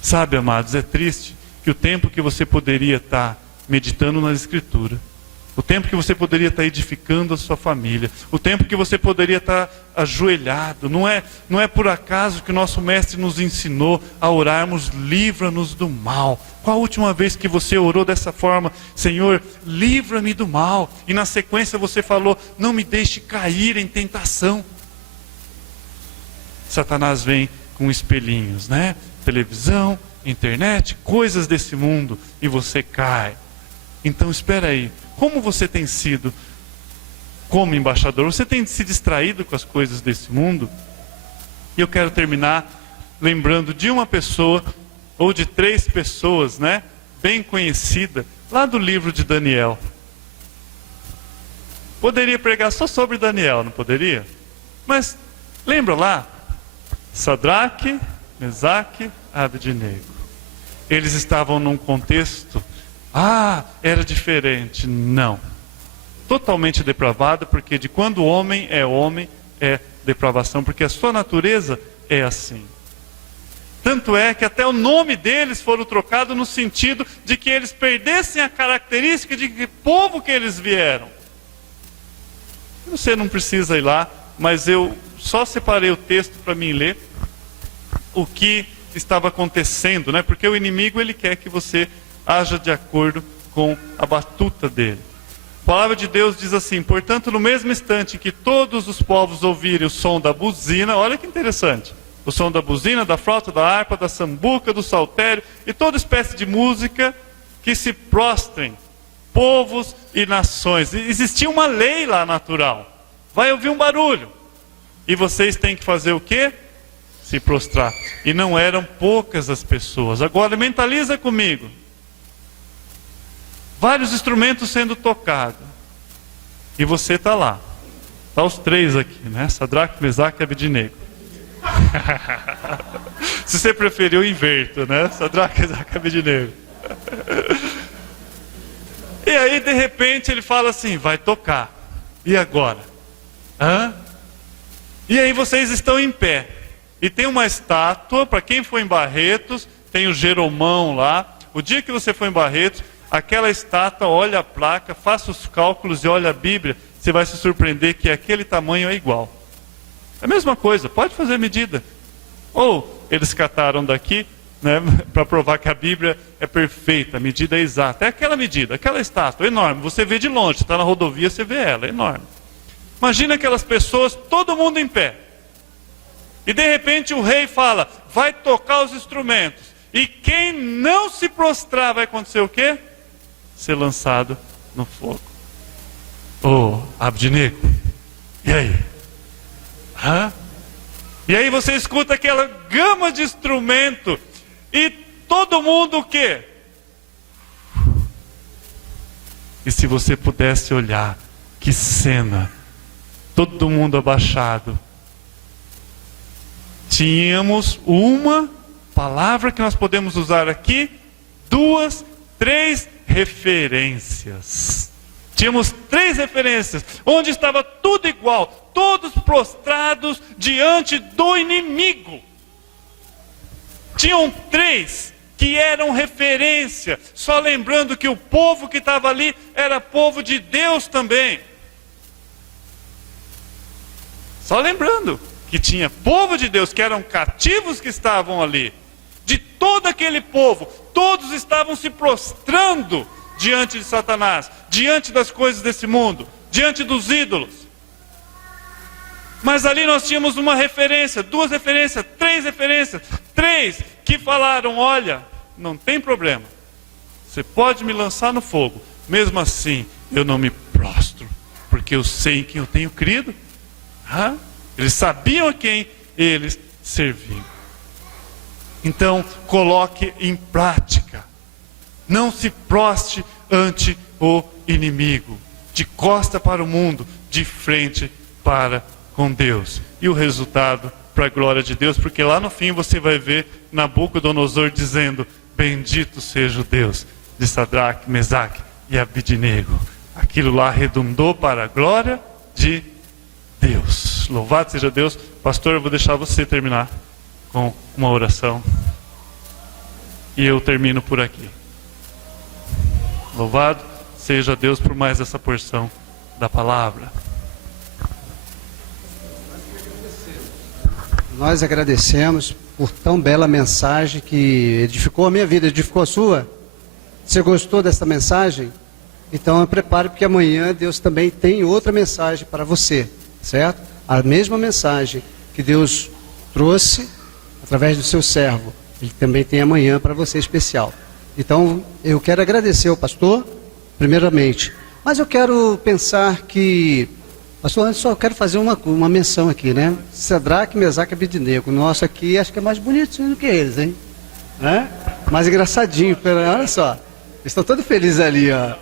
Sabe, amados, é triste que o tempo que você poderia estar meditando na Escritura, o tempo que você poderia estar edificando a sua família, o tempo que você poderia estar ajoelhado, não é por acaso que o nosso mestre nos ensinou a orarmos, livra-nos do mal. Qual a última vez que você orou dessa forma? Senhor, livra-me do mal. E na sequência você falou, não me deixe cair em tentação. Satanás vem com espelhinhos, né? Televisão, internet, coisas desse mundo, e você cai. Então espera aí, como você tem sido como embaixador? Você tem se distraído com as coisas desse mundo? E eu quero terminar lembrando de uma pessoa, ou de 3 pessoas, né, bem conhecida, lá do livro de Daniel. Poderia pregar só sobre Daniel, não poderia? Mas lembra lá? Sadraque, Mesaque, Abednego. Eles estavam num contexto, era diferente. Não. Totalmente depravado, porque de quando o homem, é depravação, porque a sua natureza é assim. Tanto é que até o nome deles foram trocados no sentido de que eles perdessem a característica de que povo que eles vieram. Você não precisa ir lá, mas eu só separei o texto para mim ler o que estava acontecendo, né? Porque o inimigo, ele quer que você haja de acordo com a batuta dele. A palavra de Deus diz assim, portanto, no mesmo instante que todos os povos ouvirem o som da buzina, olha que interessante, o som da buzina, da flauta, da harpa, da sambuca, do saltério e toda espécie de música, que se prostrem povos e nações. Existia uma lei lá natural, vai ouvir um barulho, e vocês têm que fazer o quê? Se prostrar. E não eram poucas as pessoas. Agora mentaliza comigo. Vários instrumentos sendo tocados. E você está lá. Tá os três aqui, né? Sadraque, Mesaque e Abednego. Se você preferir, eu inverto, né? Sadraque, Mesaque e Abednego. E aí, de repente, ele fala assim, vai tocar. E agora? Hã? E aí vocês estão em pé. E tem uma estátua, para quem for em Barretos, tem o Jeromão lá. O dia que você for em Barretos, aquela estátua, olha a placa, faça os cálculos e olha a Bíblia, você vai se surpreender que aquele tamanho é igual. É a mesma coisa, pode fazer medida. Ou eles cataram daqui, né, para provar que a Bíblia é perfeita, a medida é exata. É aquela medida, aquela estátua, enorme. Você vê de longe, está na rodovia, você vê ela, é enorme. Imagina aquelas pessoas, todo mundo em pé. E de repente o rei fala, vai tocar os instrumentos. E quem não se prostrar vai acontecer o quê? Ser lançado no fogo. Ô, Abednego, e aí? Hã? E aí você escuta aquela gama de instrumento e todo mundo o quê? E se você pudesse olhar, que cena, todo mundo abaixado. Tínhamos uma palavra que nós podemos usar aqui, 2, 3 referências. Tínhamos 3 referências, onde estava tudo igual, todos prostrados diante do inimigo. Tinham 3 que eram referência, só lembrando que o povo que estava ali era povo de Deus também. Só lembrando que tinha povo de Deus, que eram cativos que estavam ali. De todo aquele povo, todos estavam se prostrando diante de Satanás, diante das coisas desse mundo, diante dos ídolos. Mas ali nós tínhamos uma referência, 2 referências, 3 referências, 3 que falaram, olha, não tem problema, você pode me lançar no fogo, mesmo assim eu não me prostro, porque eu sei em quem eu tenho crido. Eles sabiam a quem eles serviam. Então, coloque em prática. Não se proste ante o inimigo. De costa para o mundo, de frente para com Deus. E o resultado para a glória de Deus, porque lá no fim você vai ver Nabucodonosor dizendo, bendito seja o Deus de Sadraque, Mesaque e Abednego. Aquilo lá redundou para a glória de Deus. Louvado seja Deus. Pastor, eu vou deixar você terminar com uma oração. E eu termino por aqui. Louvado seja Deus por mais essa porção da palavra. Nós agradecemos por tão bela mensagem que edificou a minha vida, edificou a sua. Você gostou dessa mensagem? Então prepare, porque amanhã Deus também tem outra mensagem para você, certo? A mesma mensagem que Deus trouxe através do seu servo, Ele também tem amanhã para você especial. Então eu quero agradecer ao pastor, primeiramente, mas eu quero pensar que, pastor, eu só quero fazer uma menção aqui, né? Sadraque, Mesaque e Abednego. Nosso aqui acho que é mais bonitinho do que eles, hein? Mais engraçadinho, olha só. Eles estão todos felizes ali, ó.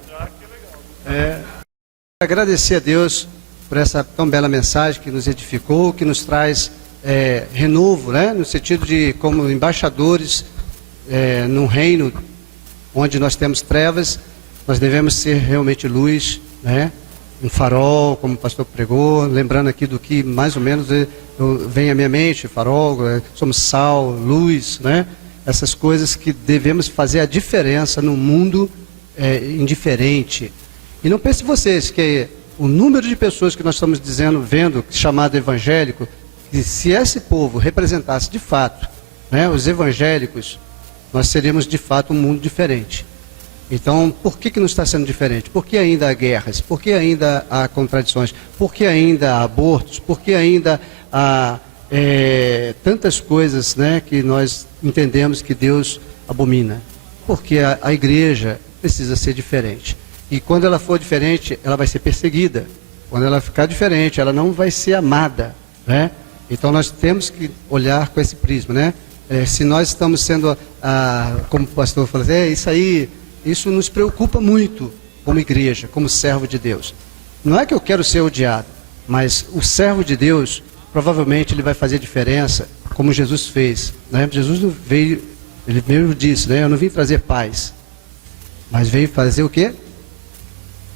Agradecer a Deus por essa tão bela mensagem que nos edificou, que nos traz renovo, né? No sentido de, como embaixadores num reino onde nós temos trevas, nós devemos ser realmente luz, né? Um farol, como o pastor pregou, lembrando aqui do que mais ou menos vem à minha mente, farol, somos sal, luz, né? Essas coisas que devemos fazer a diferença no mundo indiferente. E não pense vocês que o número de pessoas que nós estamos vendo, chamado evangélico, que se esse povo representasse de fato, né, os evangélicos, nós seríamos de fato um mundo diferente. Então, por que não está sendo diferente? Por que ainda há guerras? Por que ainda há contradições? Por que ainda há abortos? Por que ainda há tantas coisas, né, que nós entendemos que Deus abomina? Porque a igreja precisa ser diferente. E quando ela for diferente, ela vai ser perseguida. Quando ela ficar diferente, ela não vai ser amada, né? Então nós temos que olhar com esse prisma, né? Se nós estamos sendo, como o pastor falou, isso nos preocupa muito como igreja, como servo de Deus. Não é que eu quero ser odiado, mas o servo de Deus, provavelmente ele vai fazer diferença, como Jesus fez, né? Jesus não veio, ele mesmo disse, né? Eu não vim trazer paz, mas veio fazer o quê?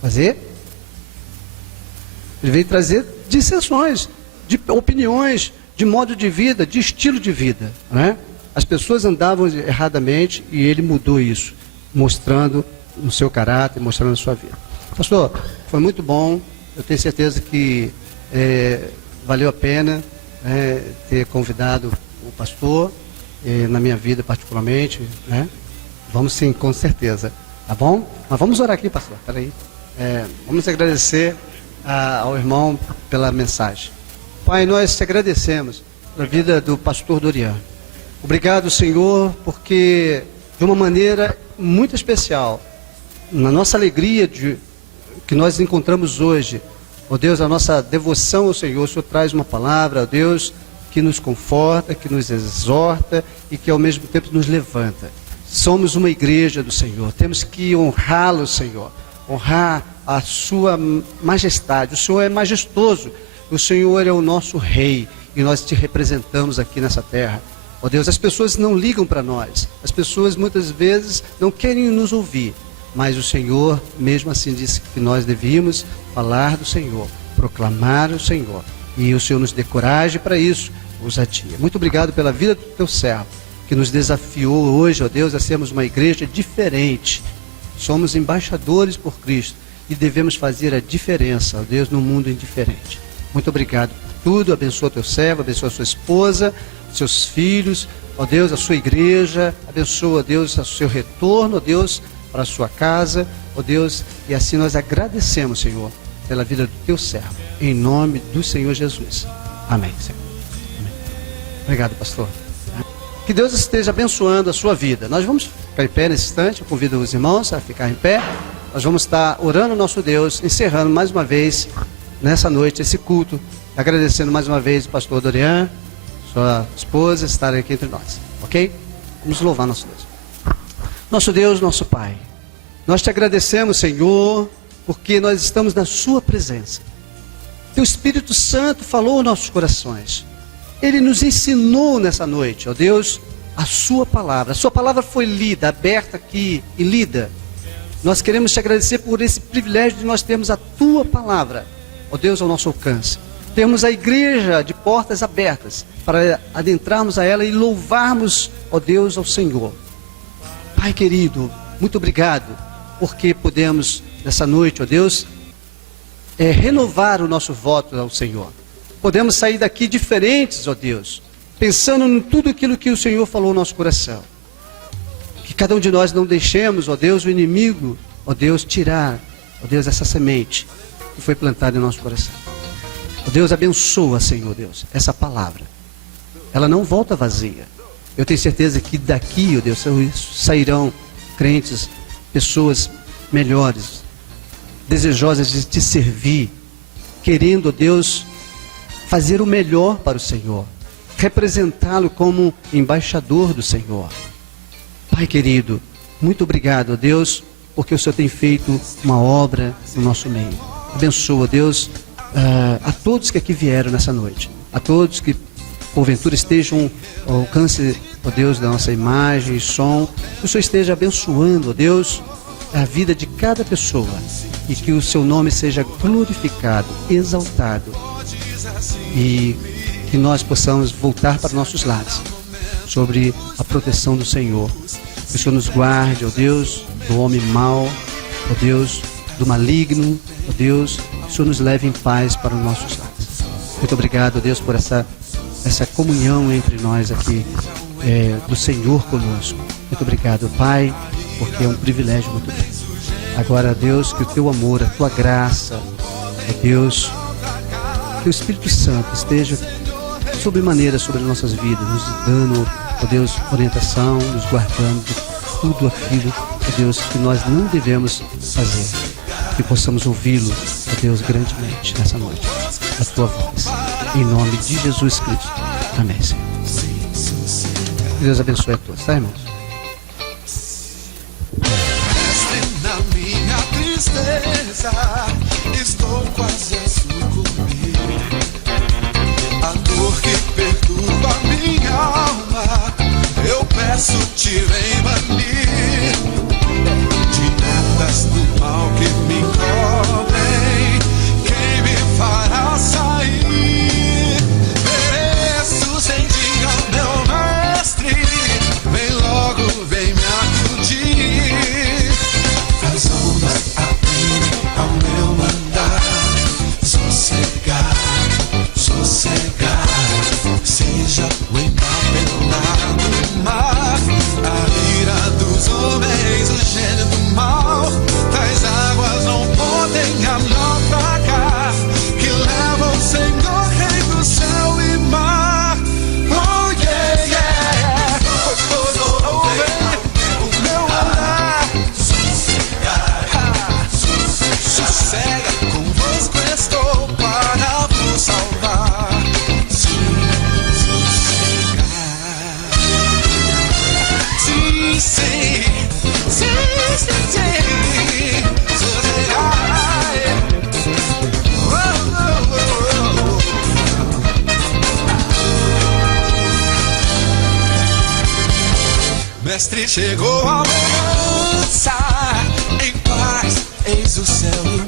Ele veio trazer dissensões, de opiniões, de modo de vida, de estilo de vida, né? As pessoas andavam erradamente e ele mudou isso, mostrando o seu caráter, mostrando a sua vida. Pastor, foi muito bom, eu tenho certeza que valeu a pena ter convidado o pastor, na minha vida particularmente, né? Vamos sim, com certeza, tá bom? Mas vamos orar aqui, pastor, peraí. Vamos agradecer ao irmão pela mensagem. Pai, nós te agradecemos pela vida do pastor Dorian. Obrigado, Senhor, porque de uma maneira muito especial, na nossa alegria que nós encontramos hoje, ó Deus, a nossa devoção ao Senhor, o Senhor traz uma palavra, ó Deus, que nos conforta, que nos exorta e que ao mesmo tempo nos levanta. Somos uma igreja do Senhor, temos que honrá-lo, Senhor, honrar a sua majestade. O Senhor é majestoso, o Senhor é o nosso rei e nós te representamos aqui nessa terra. Ó Deus, as pessoas não ligam para nós, as pessoas muitas vezes não querem nos ouvir, mas o Senhor mesmo assim disse que nós devíamos falar do Senhor, proclamar o Senhor, e o Senhor nos dê coragem para isso, ousadia. Muito obrigado pela vida do teu servo, que nos desafiou hoje, ó Deus, a sermos uma igreja diferente. Somos embaixadores por Cristo e devemos fazer a diferença, ó Deus, no mundo indiferente. Muito obrigado por tudo, abençoa teu servo, abençoa a sua esposa, seus filhos, ó Deus, a sua igreja, abençoa, ó Deus, o seu retorno, ó Deus, para a sua casa, ó Deus, e assim nós agradecemos, Senhor, pela vida do teu servo, em nome do Senhor Jesus. Amém, Senhor. Amém. Obrigado, pastor. Que Deus esteja abençoando a sua vida. Nós vamos ficar em pé nesse instante, eu convido os irmãos a ficar em pé, nós vamos estar orando ao nosso Deus, encerrando mais uma vez, nessa noite, esse culto, agradecendo mais uma vez o pastor Dorian, sua esposa, estarem aqui entre nós, ok? Vamos louvar nosso Deus. Nosso Deus, nosso Pai, nós te agradecemos, Senhor, porque nós estamos na sua presença. Teu Espírito Santo falou aos nossos corações. Ele nos ensinou nessa noite, ó Deus, a sua palavra. A sua palavra foi lida, aberta aqui e lida. Nós queremos te agradecer por esse privilégio de nós termos a tua palavra, ó Deus, ao nosso alcance. Temos a igreja de portas abertas para adentrarmos a ela e louvarmos, ó Deus, ao Senhor. Pai querido, muito obrigado, porque podemos, nessa noite, ó Deus, renovar o nosso voto ao Senhor. Podemos sair daqui diferentes, ó Deus, pensando em tudo aquilo que o Senhor falou no nosso coração. Que cada um de nós não deixemos, ó Deus, o inimigo, ó Deus, tirar, ó Deus, essa semente que foi plantada em nosso coração. Ó Deus, abençoa, Senhor Deus, essa palavra. Ela não volta vazia. Eu tenho certeza que daqui, ó Deus, sairão crentes, pessoas melhores, desejosas de te servir, querendo, ó Deus, fazer o melhor para o Senhor, representá-lo como embaixador do Senhor. Pai querido, muito obrigado, ó Deus, porque o Senhor tem feito uma obra no nosso meio. Abençoa, Deus, a todos que aqui vieram nessa noite, a todos que porventura estejam ao alcance, ó Deus, da nossa imagem e som, que o Senhor esteja abençoando, ó Deus, a vida de cada pessoa e que o seu nome seja glorificado, exaltado e que nós possamos voltar para nossos lares sobre a proteção do Senhor. Que o Senhor nos guarde, ó Deus, do homem mau, ó Deus, do maligno, ó Deus, que o Senhor nos leve em paz para os nossos lares. Muito obrigado, ó Deus, por essa comunhão entre nós aqui, do Senhor conosco. Muito obrigado, Pai, porque é um privilégio muito grande. Agora, Deus, que o teu amor, a tua graça, ó Deus, que o Espírito Santo esteja sobremaneira sobre as nossas vidas, nos dando, ó Deus, orientação, nos guardando de tudo aquilo, ó Deus, que nós não devemos fazer. Que possamos ouvi-lo, ó Deus, grandemente nessa noite, a tua voz. Em nome de Jesus Cristo. Amém, Senhor. Que Deus abençoe a todos, tá, irmãos? Na minha tristeza, estou quase a sucumbir. Chegou a bonança, em paz, eis o céu.